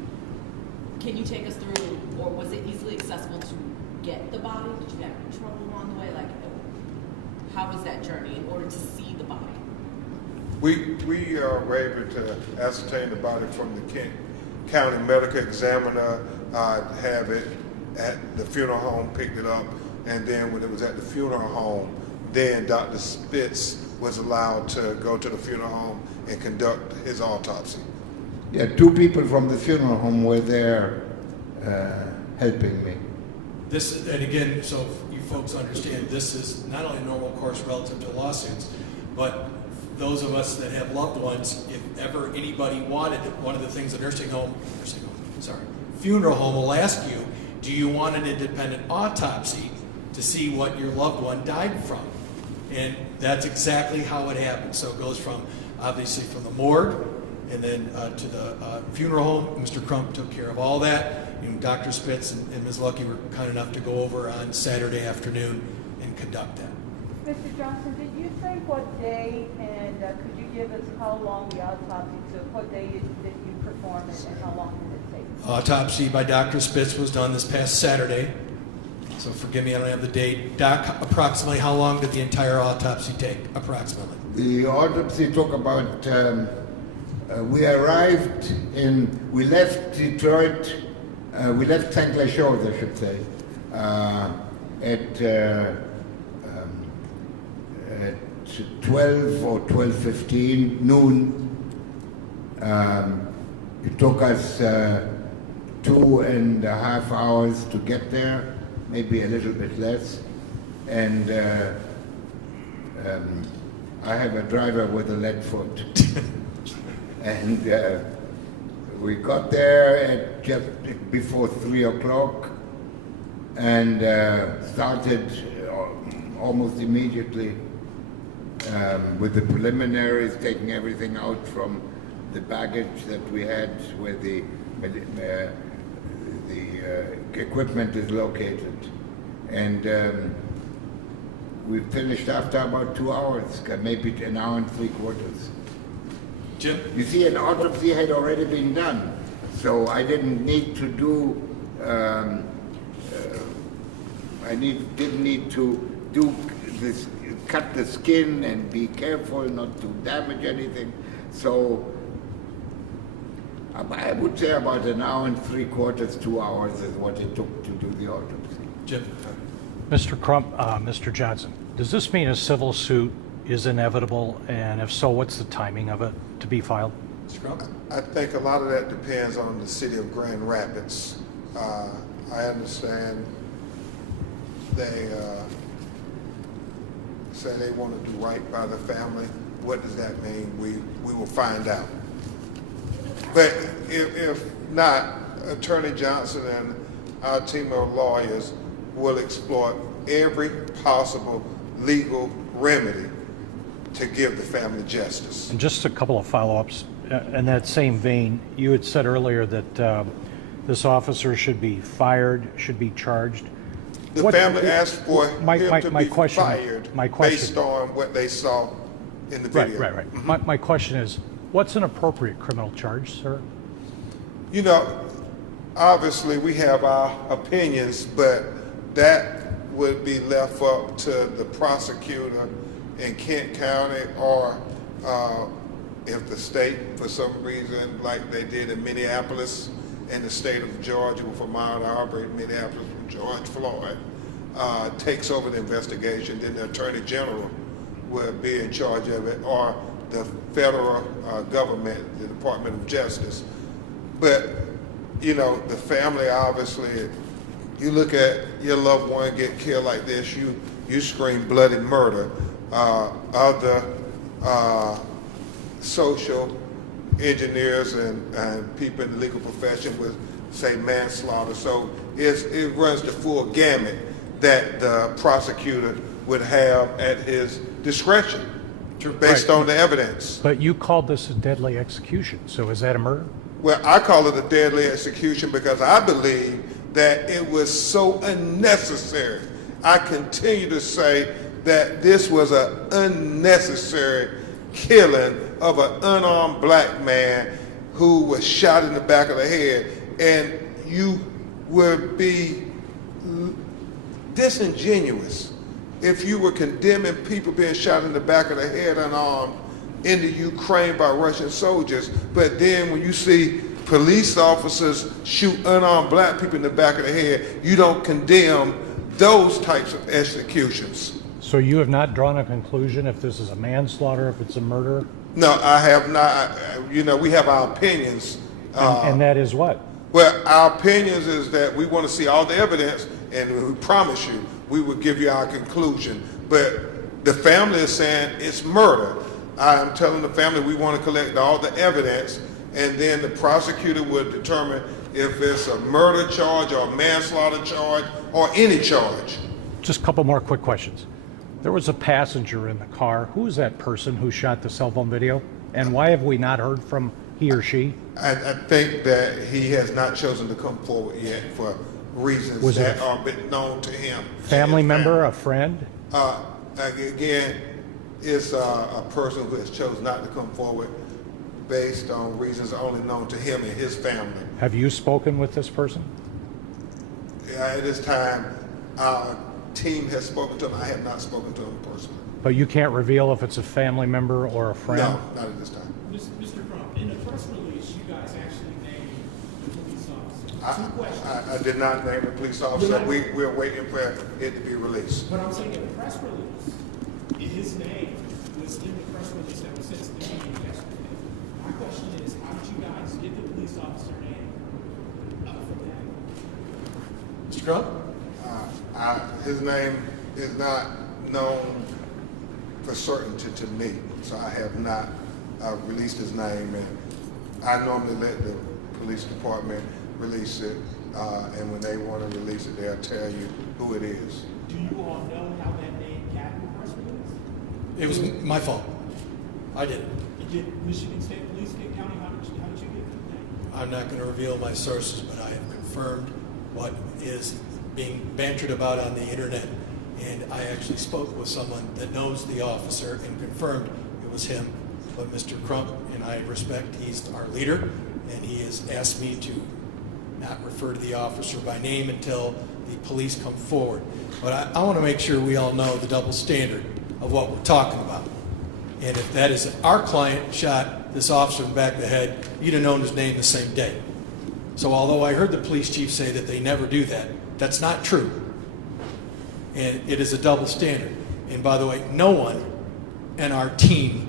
can you take us through, or was it easily accessible to get the body? Did you have trouble along the way? Like, how was that journey in order to see the body? We were able to ascertain the body from the Kent County Medical Examiner. Have it at the funeral home, picked it up, and then when it was at the funeral home, then Dr. Spitz was allowed to go to the funeral home and conduct his autopsy. Yeah, 2 people from the funeral home were there helping me. This, and again, so you folks understand, this is not only a normal course relative to lawsuits, but those of us that have loved ones, if ever anybody wanted it, one of the things the funeral home will ask you, do you want an independent autopsy to see what your loved one died from? And that's exactly how it happens. So it goes from, obviously, from the morgue, and then to the funeral home. Mr. Crump took care of all that. Dr. Spitz and Ms. Lucky were kind enough to go over on Saturday afternoon and conduct that. Mr. Johnson, did you say what day, and could you give us how long the autopsy took? What day did you perform it, and how long did it take? Autopsy by Dr. Spitz was done this past Saturday. So forgive me, I don't have the date. Doc, approximately how long did the entire autopsy take, approximately? The autopsy took about, we left Detroit, we left St. Clair Shores, I should say, at 12 or 12:15, noon. It took us 2.5 hours to get there, maybe a little bit less. And I have a driver with a lead foot. And we got there at just before 3 o'clock and started almost immediately with the preliminaries, taking everything out from the baggage that we had where the equipment is located. And we finished after about 2 hours, maybe an hour and 3/4. Jim? You see, an autopsy had already been done, so I didn't need to do. Didn't need to do this, cut the skin and be careful not to damage anything. So I would say about an hour and 3/4, 2 hours is what it took to do the autopsy. Jim? Mr. Crump, Mr. Johnson, does this mean a civil suit is inevitable? And if so, what's the timing of it to be filed? Mr. Crump? I think a lot of that depends on the city of Grand Rapids. I understand they say they want to do right by the family. What does that mean? We will find out. But if not, Attorney Johnson and our team of lawyers will explore every possible legal remedy to give the family justice. And just a couple of follow-ups. In that same vein, you had said earlier that this officer should be fired, should be charged. The family asked for him to be fired based on what they saw in the video. Right. My question is, what's an appropriate criminal charge, sir? You know, obviously we have our opinions, but that would be left up to the prosecutor in Kent County, or if the state, for some reason, like they did in Minneapolis, in the state of Georgia with Ahmaud Arbery in Minneapolis from George Floyd, takes over the investigation, then the Attorney General will be in charge of it, or the federal government, the Department of Justice. But you know, the family, obviously, you look at your loved one get killed like this, you scream bloody murder. Other social engineers and people in the legal profession would say manslaughter. So it runs the full gamut that the prosecutor would have at his discretion based on the evidence. But you called this a deadly execution, so is that a murder? Well, I call it a deadly execution because I believe that it was so unnecessary. I continue to say that this was an unnecessary killing of an unarmed black man who was shot in the back of the head. And you would be disingenuous if you were condemning people being shot in the back of the head unarmed in the Ukraine by Russian soldiers, but then when you see police officers shoot unarmed black people in the back of the head, you don't condemn those types of executions. So you have not drawn a conclusion if this is a manslaughter, if it's a murder? No, I have not. You know, we have our opinions. And that is what? Well, our opinions is that we want to see all the evidence, and we promise you we will give you our conclusion. But the family is saying it's murder. I'm telling the family we want to collect all the evidence, and then the prosecutor would determine if it's a murder charge or a manslaughter charge or any charge. Just a couple more quick questions. There was a passenger in the car. Who was that person who shot the cell phone video? And why have we not heard from he or she? I think that he has not chosen to come forward yet for reasons that are been known to him. Family member, a friend? Again, it's a person who has chosen not to come forward based on reasons only known to him and his family. Have you spoken with this person? At this time, our team has spoken to him. I have not spoken to him personally. But you can't reveal if it's a family member or a friend? No, not at this time. Mr. Crump, in the press release, you guys actually named the police officer. Two questions. I did not name the police officer. We're waiting for it to be released. But I'm saying in the press release, his name was in the press release that was sent to the media yesterday. My question is, how did you guys get the police officer name from that? Mr. Crump? His name is not known for certainty to me, so I have not released his name. And I normally let the police department release it, and when they want to release it, they'll tell you who it is. Do you all know how that name got in the press release? It was my fault. I did it. Did Michigan State Police, State County, how did you get the name? I'm not going to reveal my sources, but I have confirmed what is being bantered about on the internet. And I actually spoke with someone that knows the officer and confirmed it was him. But Mr. Crump, and I respect, he's our leader, and he has asked me to not refer to the officer by name until the police come forward. But I want to make sure we all know the double standard of what we're talking about. And if that is, if our client shot this officer in the back of the head, you'd have known his name the same day. So although I heard the police chief say that they never do that, that's not true. And it is a double standard. And by the way, no one in our team,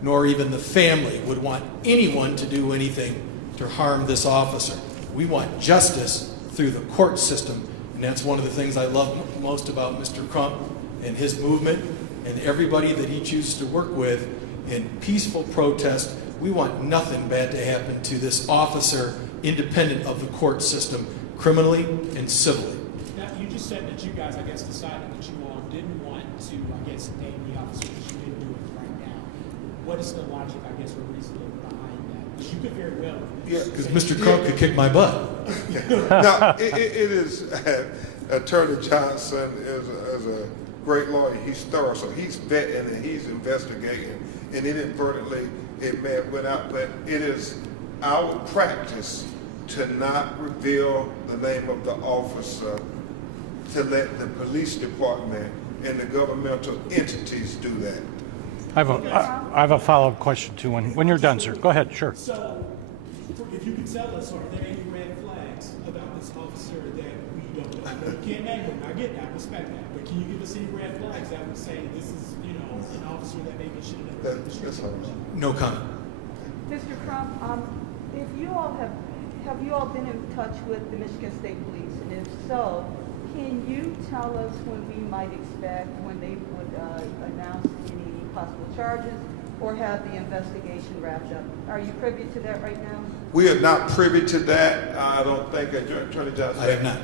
nor even the family, would want anyone to do anything to harm this officer. We want justice through the court system. And that's one of the things I love most about Mr. Crump and his movement and everybody that he chooses to work with in peaceful protest. We want nothing bad to happen to this officer, independent of the court system, criminally and civilly. Now, you just said that you guys, I guess, decided that you all didn't want to, I guess, name the officer because you didn't do it right now. What is the logic, I guess, or reasoning behind that? Because you could very well. Yeah, Because Mr. Crump could kick my butt. No, it is. Attorney Johnson is a great lawyer. He's thorough, so he's vetting and he's investigating. And inadvertently, it may have went out, but it is our practice to not reveal the name of the officer, to let the police department and the governmental entities do that. I have a follow-up question too. When you're done, sir. Go ahead. Sure. So, if you could tell us, are there any red flags about this officer that we don't know? You can't name him. I get that. I respect that. But can you give us any red flags that would say this is, an officer that maybe shouldn't have been That's all. No comment. Mr. Crump, if you all have have you all been in touch with the Michigan State Police? And if so, can you tell us when we might expect, when they would announce any possible charges or have the investigation wrapped up? Are you privy to that right now? We are not privy to that. I don't think, Attorney Johnson. I have not.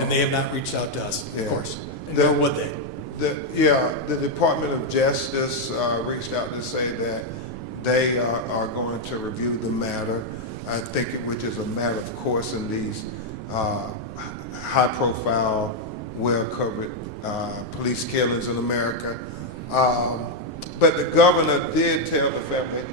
And they have not reached out to us, of Yeah. course. And nor would they. The Department of Justice reached out to say that they are going to review the matter. I think which is a matter of course in these high-profile, well-covered police killings in America. But the governor did tell the family,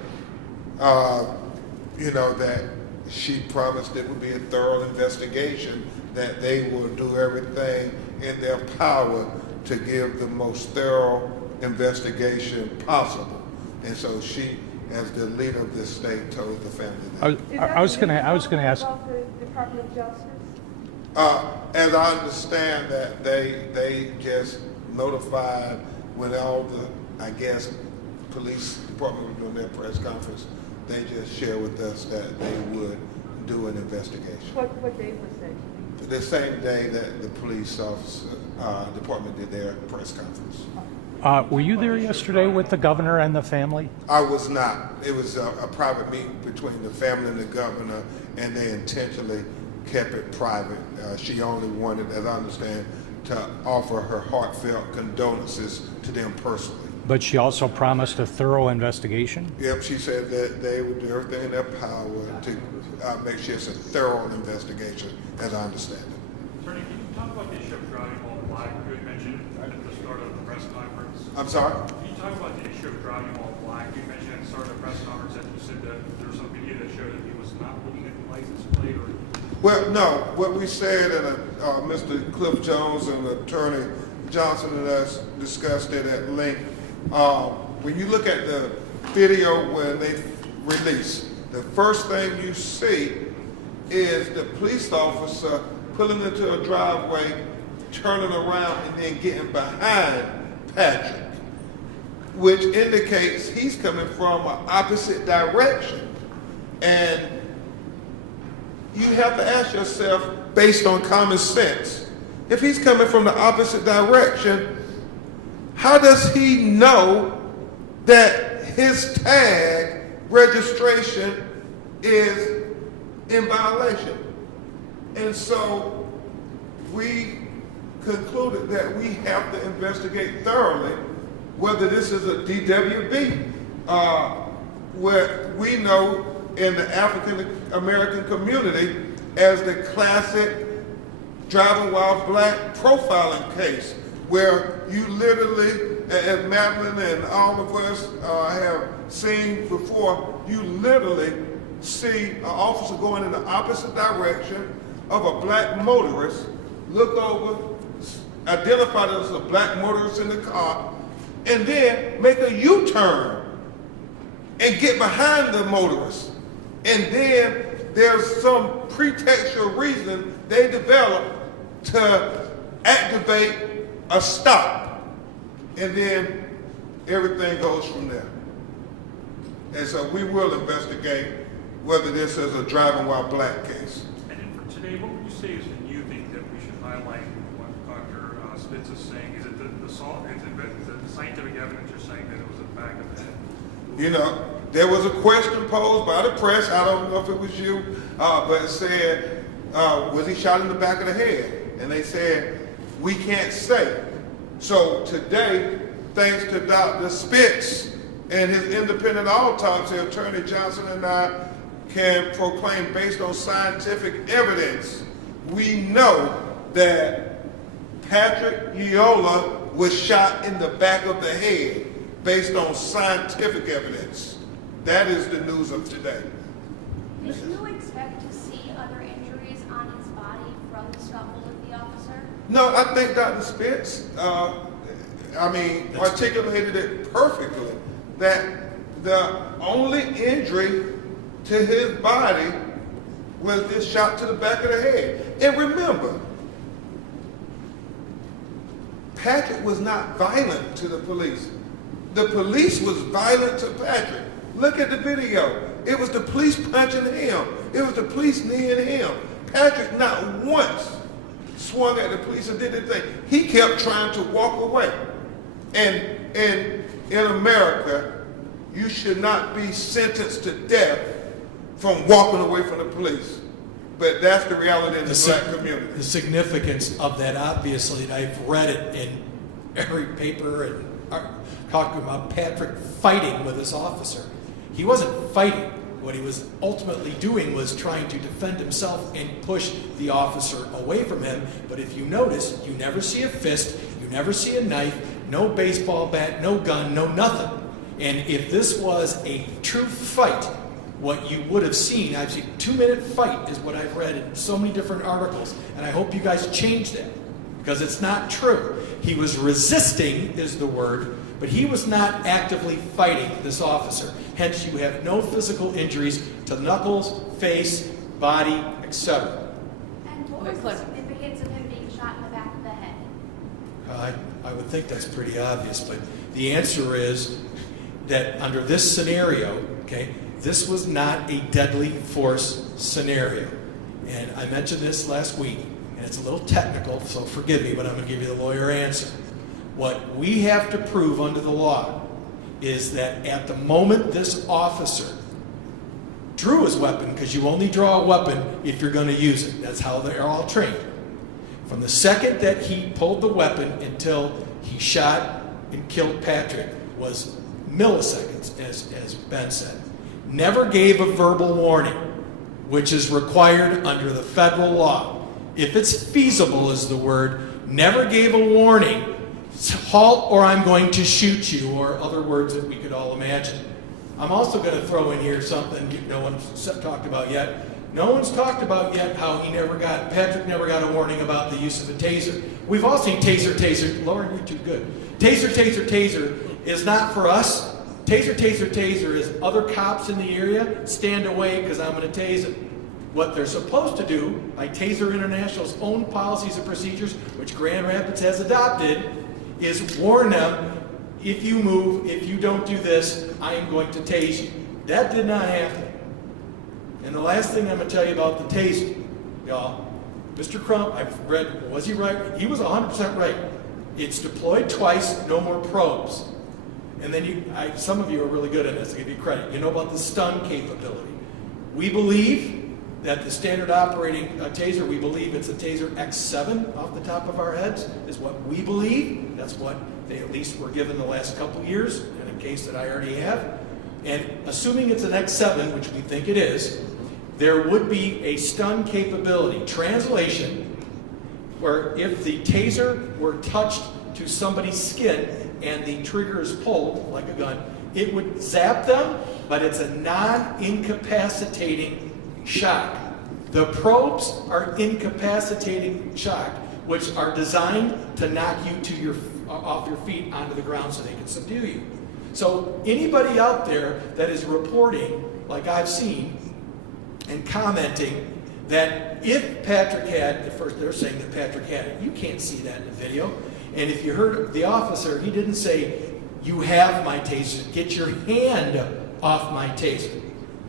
that she promised it would be a thorough investigation, that they will do everything in their power to give the most thorough investigation possible. And so she, as the leader of this state, told the family that. I was going to ask. About the Department of Justice? As I understand that they just notified when all the, I guess, police department was doing their press conference, they just shared with us that they would do an investigation. What date was that? The same day that the police officer department did their press conference. Were you there yesterday with the governor and the family? I was not. It was a private meeting between the family and the governor, and they intentionally kept it private. She only wanted, as I understand, to offer her heartfelt condolences to them personally. But she also promised a thorough investigation? Yep, she said that they would do everything in their power to make sure it's a thorough investigation, as I understand it. Attorney, can you talk about the issue of driving while black you had mentioned at the start of the press conference? I'm sorry? Can you talk about the issue of driving while black? You mentioned at the start of the press conference that you said that there was some video that showed that he was not looking at the license plate or... Well, no. What we said, and Mr. Cliff Jones and Attorney Johnson and us discussed it at length. When you look at the video when they release, the first thing you see is the police officer pulling into a driveway, turning around, and then getting behind Patrick, which indicates he's coming from an opposite direction. And you have to ask yourself, based on common sense, if he's coming from the opposite direction, how does he know that his tag registration is in violation? And so we concluded that we have to investigate thoroughly whether this is a DWB, where we know in the African American community as the classic driving while black profiling case, where you literally, as Madeline and all of us have seen before, you literally see an officer going in the opposite direction of a black motorist, look over, identify that as a black motorist in the car, and then make a U-turn and get behind the motorist. And then there's some pretextual reason they develop to activate a stop. And then everything goes from there. And so we will investigate whether this is a driving while black case. And then for today, what would you say is the new thing that we should highlight what Dr. Spitz is saying? Is it the scientific evidence you're saying that it was the back of the head? You know, there was a question posed by the press, I don't know if it was you, but it said, was he shot in the back of the head? And they said, we can't say. So today, thanks to Dr. Spitz and his independent autopsy, Attorney Johnson and I can proclaim, based on scientific evidence, we know that Patrick Lyoya was shot in the back of the head based on scientific evidence. That is the news of today. Did you expect to see other injuries on his body from the scuffle with the officer? No, I think Dr. Spitz, articulated it perfectly, that the only injury to his body was this shot to the back of the head. And remember, Patrick was not violent to the police. The police was violent to Patrick. Look at the video. It was the police punching him. It was the police kneeing him. Patrick not once swung at the police and did anything. He kept trying to walk away. And in America, you should not be sentenced to death from walking away from the police. But that's the reality in the black community. The significance of that, obviously, and I've read it in every paper and talking about Patrick fighting with this officer. He wasn't fighting. What he was ultimately doing was trying to defend himself and push the officer away from him. But if you notice, you never see a fist, you never see a knife, no baseball bat, no gun, no nothing. And if this was a true fight, what you would have seen, I've seen 2-minute fight is what I've read in so many different articles. And I hope you guys change that, because it's not true. He was resisting is the word, but he was not actively fighting this officer. Hence, you have no physical injuries to knuckles, face, body, etc. And what was the significance of him being shot in the back of the head? I would think that's pretty obvious, but the answer is that under this scenario, okay, this was not a deadly force scenario. And I mentioned this last week, and it's a little technical, so forgive me, but I'm going to give you the lawyer answer. What we have to prove under the law is that at the moment this officer drew his weapon, because you only draw a weapon if you're going to use it. That's how they're all trained. From the second that he pulled the weapon until he shot and killed Patrick was milliseconds, as Ben said. Never gave a verbal warning, which is required under the federal law. If it's feasible is the word, never gave a warning, halt or I'm going to shoot you, or other words that we could all imagine. I'm also going to throw in here something no one's talked about yet. No one's talked about yet how Patrick never got a warning about the use of a taser. We've all seen taser. Lauren, you're too good. Taser is not for us. Taser is other cops in the area, stand away because I'm going to tase them. What they're supposed to do, by Taser International's own policies and procedures, which Grand Rapids has adopted, is warn them, if you move, if you don't do this, I am going to tase you. That did not happen. And the last thing I'm going to tell you about the taser, y'all, Mr. Crump, I've read, was he right? He was 100% right. It's deployed twice, no more probes. And then some of you are really good at this, I give you credit. You know about the stun capability. We believe that the standard operating taser, we believe it's a Taser X7 off the top of our heads, is what we believe. That's what they at least were given the last couple years, in a case that I already have. And assuming it's an X7, which we think it is, there would be a stun capability. Translation, where if the taser were touched to somebody's skin and the trigger is pulled, like a gun, it would zap them, but it's a non-incapacitating shock. The probes are incapacitating shock, which are designed to knock you off your feet onto the ground so they can subdue you. So anybody out there that is reporting, like I've seen, and commenting that if Patrick had, at first they're saying that Patrick had it, you can't see that in the video. And if you heard the officer, he didn't say, you have my taser, get your hand off my taser.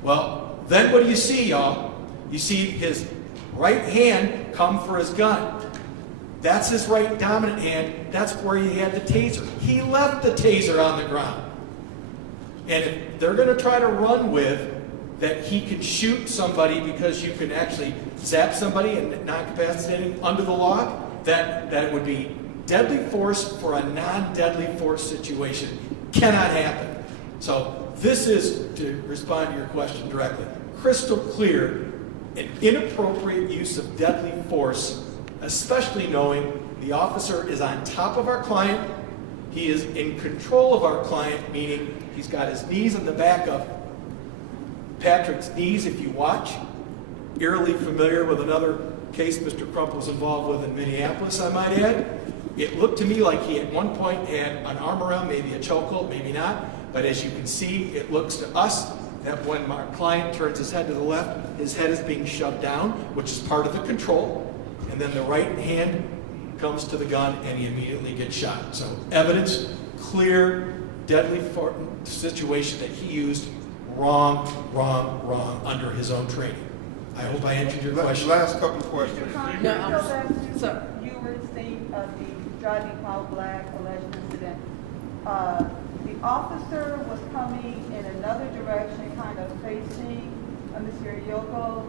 Well, then what do you see, y'all? You see his right hand come for his gun. That's his right dominant hand. That's where he had the taser. He left the taser on the ground. And if they're going to try to run with that he could shoot somebody because you can actually zap somebody and not incapacitate him under the law, that it would be deadly force for a non-deadly force situation. Cannot happen. So this is, to respond to your question directly, crystal clear, an inappropriate use of deadly force, especially knowing the officer is on top of our client, he is in control of our client, meaning he's got his knees in the back of Patrick's knees, if you watch. Eerily familiar with another case Mr. Crump was involved with in Minneapolis, I might add. It looked to me like he at one point had an arm around, maybe a chokehold, maybe not. But as you can see, it looks to us that when our client turns his head to the left, his head is being shoved down, which is part of the control. And then the right hand comes to the gun and he immediately gets shot. So evidence, clear, deadly situation that he used wrong, under his own training. I hope I answered your question. Last couple of questions. Can No, you I'm go back to, sorry. you were saying the driving while black alleged incident. The officer was coming in another direction, kind of facing Mr. Yoko,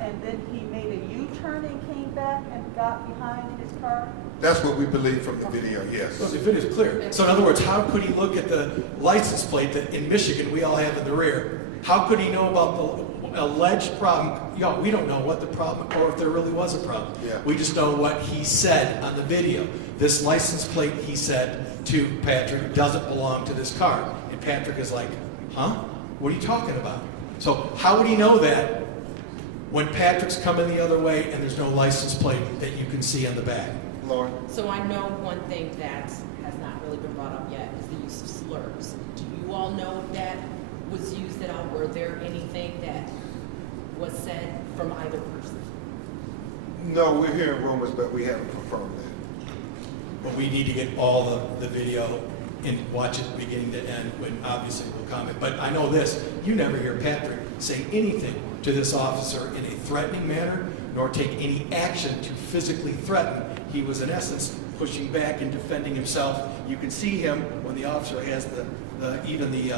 and then he made a U-turn and came back and got behind his car? That's what we believe from the video, So yes. the video is clear. So in other words, how could he look at the license plate that in Michigan we all have in the rear? How could he know about the alleged problem? We don't know what the problem, or if there really was a problem. Yeah. We just know what he said on the video. This license plate, he said to Patrick, doesn't belong to this car. And Patrick is like, huh? What are you talking about? So how would he know that when Patrick's coming the other way and there's no license plate that you can see on the back? Lauren? So I know one thing that has not really been brought up yet is the use of slurs. Do you all know if that was used at all? Were there anything that was said from either person? No, we're hearing rumors, but we haven't confirmed that. But we need to get all the video and watch it beginning to end, when obviously we'll comment. But I know this, you never hear Patrick say anything to this officer in a threatening manner, nor take any action to physically threaten. He was in essence pushing back and defending himself. You can see him when the officer has even the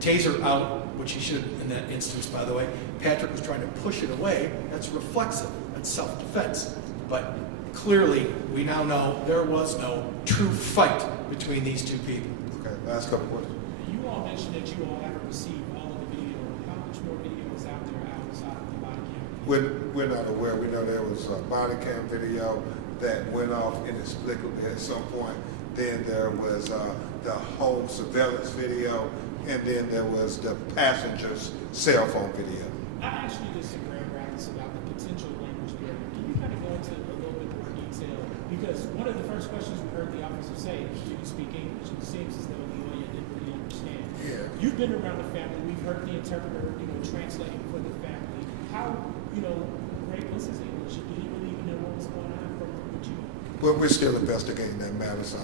taser out, which he should in that instance, by the way. Patrick was trying to push it away. That's reflexive, that's self-defense. But clearly, we now know there was no true fight between these two people. Okay, last couple of questions. You all mentioned that you all haven't received all of the video. How much more video is out there outside of the body cam? We're not aware. We know there was a body cam video that went off inexplicably at some point. Then there was the home surveillance video, and then there was the passenger's cell phone video. I asked you this in grand practice about the potential language barrier. Can you kind of go into a little bit more detail? Because one of the first questions we heard the officer say, "Do you speak English?" It seems as though Lyoya didn't really understand. Yeah. You've been around the family. We've heard the interpreter, translating for the family. How, great was his English? Did he really even know what was going on from what you? Well, we're still investigating that matter, so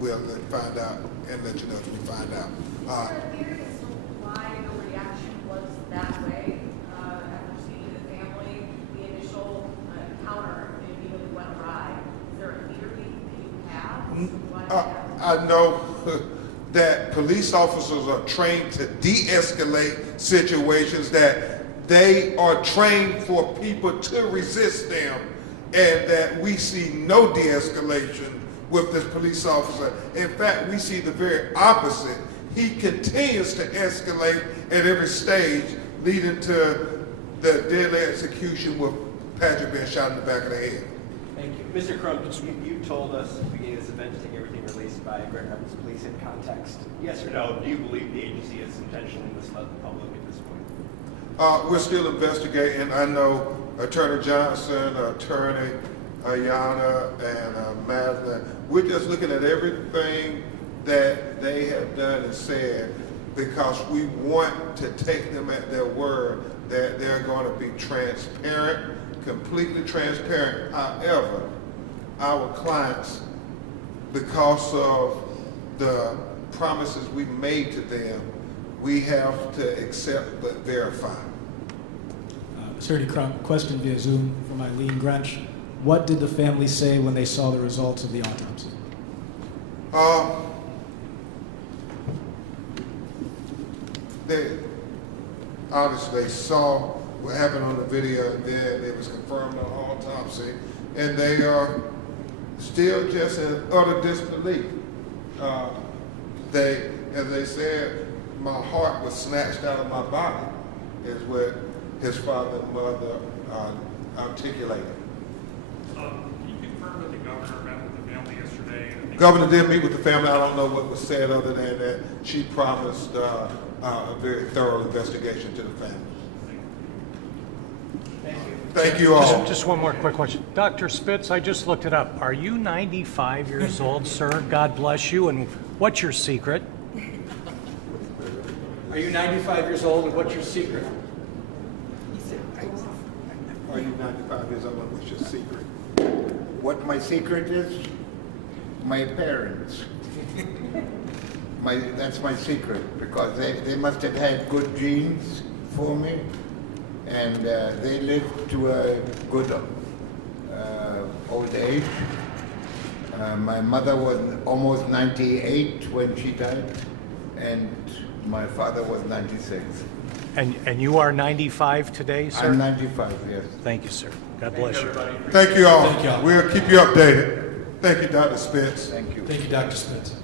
we'll find out and let you know if we find out. Is there a theory as to why the reaction was that way after speaking to the family? The initial encounter immediately went awry. Is there a theory that you have as to why that happened? I know that police officers are trained to de-escalate situations, that they are trained for people to resist them, and that we see no de-escalation with this police officer. In fact, we see the very opposite. He continues to escalate at every stage, leading to the deadly execution with Patrick being shot in the back of the head. Thank you. Mr. Crump, you told us at the beginning of this event to take everything released by Grand Rapids Police in context. Yes or no, do you believe the agency has intentionally misled the public at this point? We're still investigating. I know Attorney Johnson, Attorney Ayana, and Madeline. We're just looking at everything that they have done and said, because we want to take them at their word that they're going to be transparent, completely transparent. However, our clients, because of the promises we made to them, we have to accept but verify. Attorney Crump, question via Zoom from Eileen Grunch. What did the family say when they saw the results of the autopsy? They obviously saw what happened on the video, and then it was confirmed on autopsy, and they are still just in utter disbelief. As they said, my heart was snatched out of my body, is what his father and mother articulated. Can you confirm that the governor met with the family yesterday? The governor did meet with the family. I don't know what was said other than that she promised a very thorough investigation to the family. Thank you. Thank you all. Just one more quick question. Dr. Spitz, I just looked it up. Are you 95 years old, sir? God bless you. And what's your secret? Are you 95 years old, and what's your secret? Are you 95 years old? What's your secret? What my secret is? My parents. that's my secret, because they must have had good genes for me, and they lived to a good old age. My mother was almost 98 when she died, and my father was 96. And you are 95 today, sir? I'm 95, yes. Thank you, sir. God bless you. Thank you all. Thank you all. We'll keep you updated. Thank you, Dr. Spitz. Thank you. Thank you, Dr. Spitz.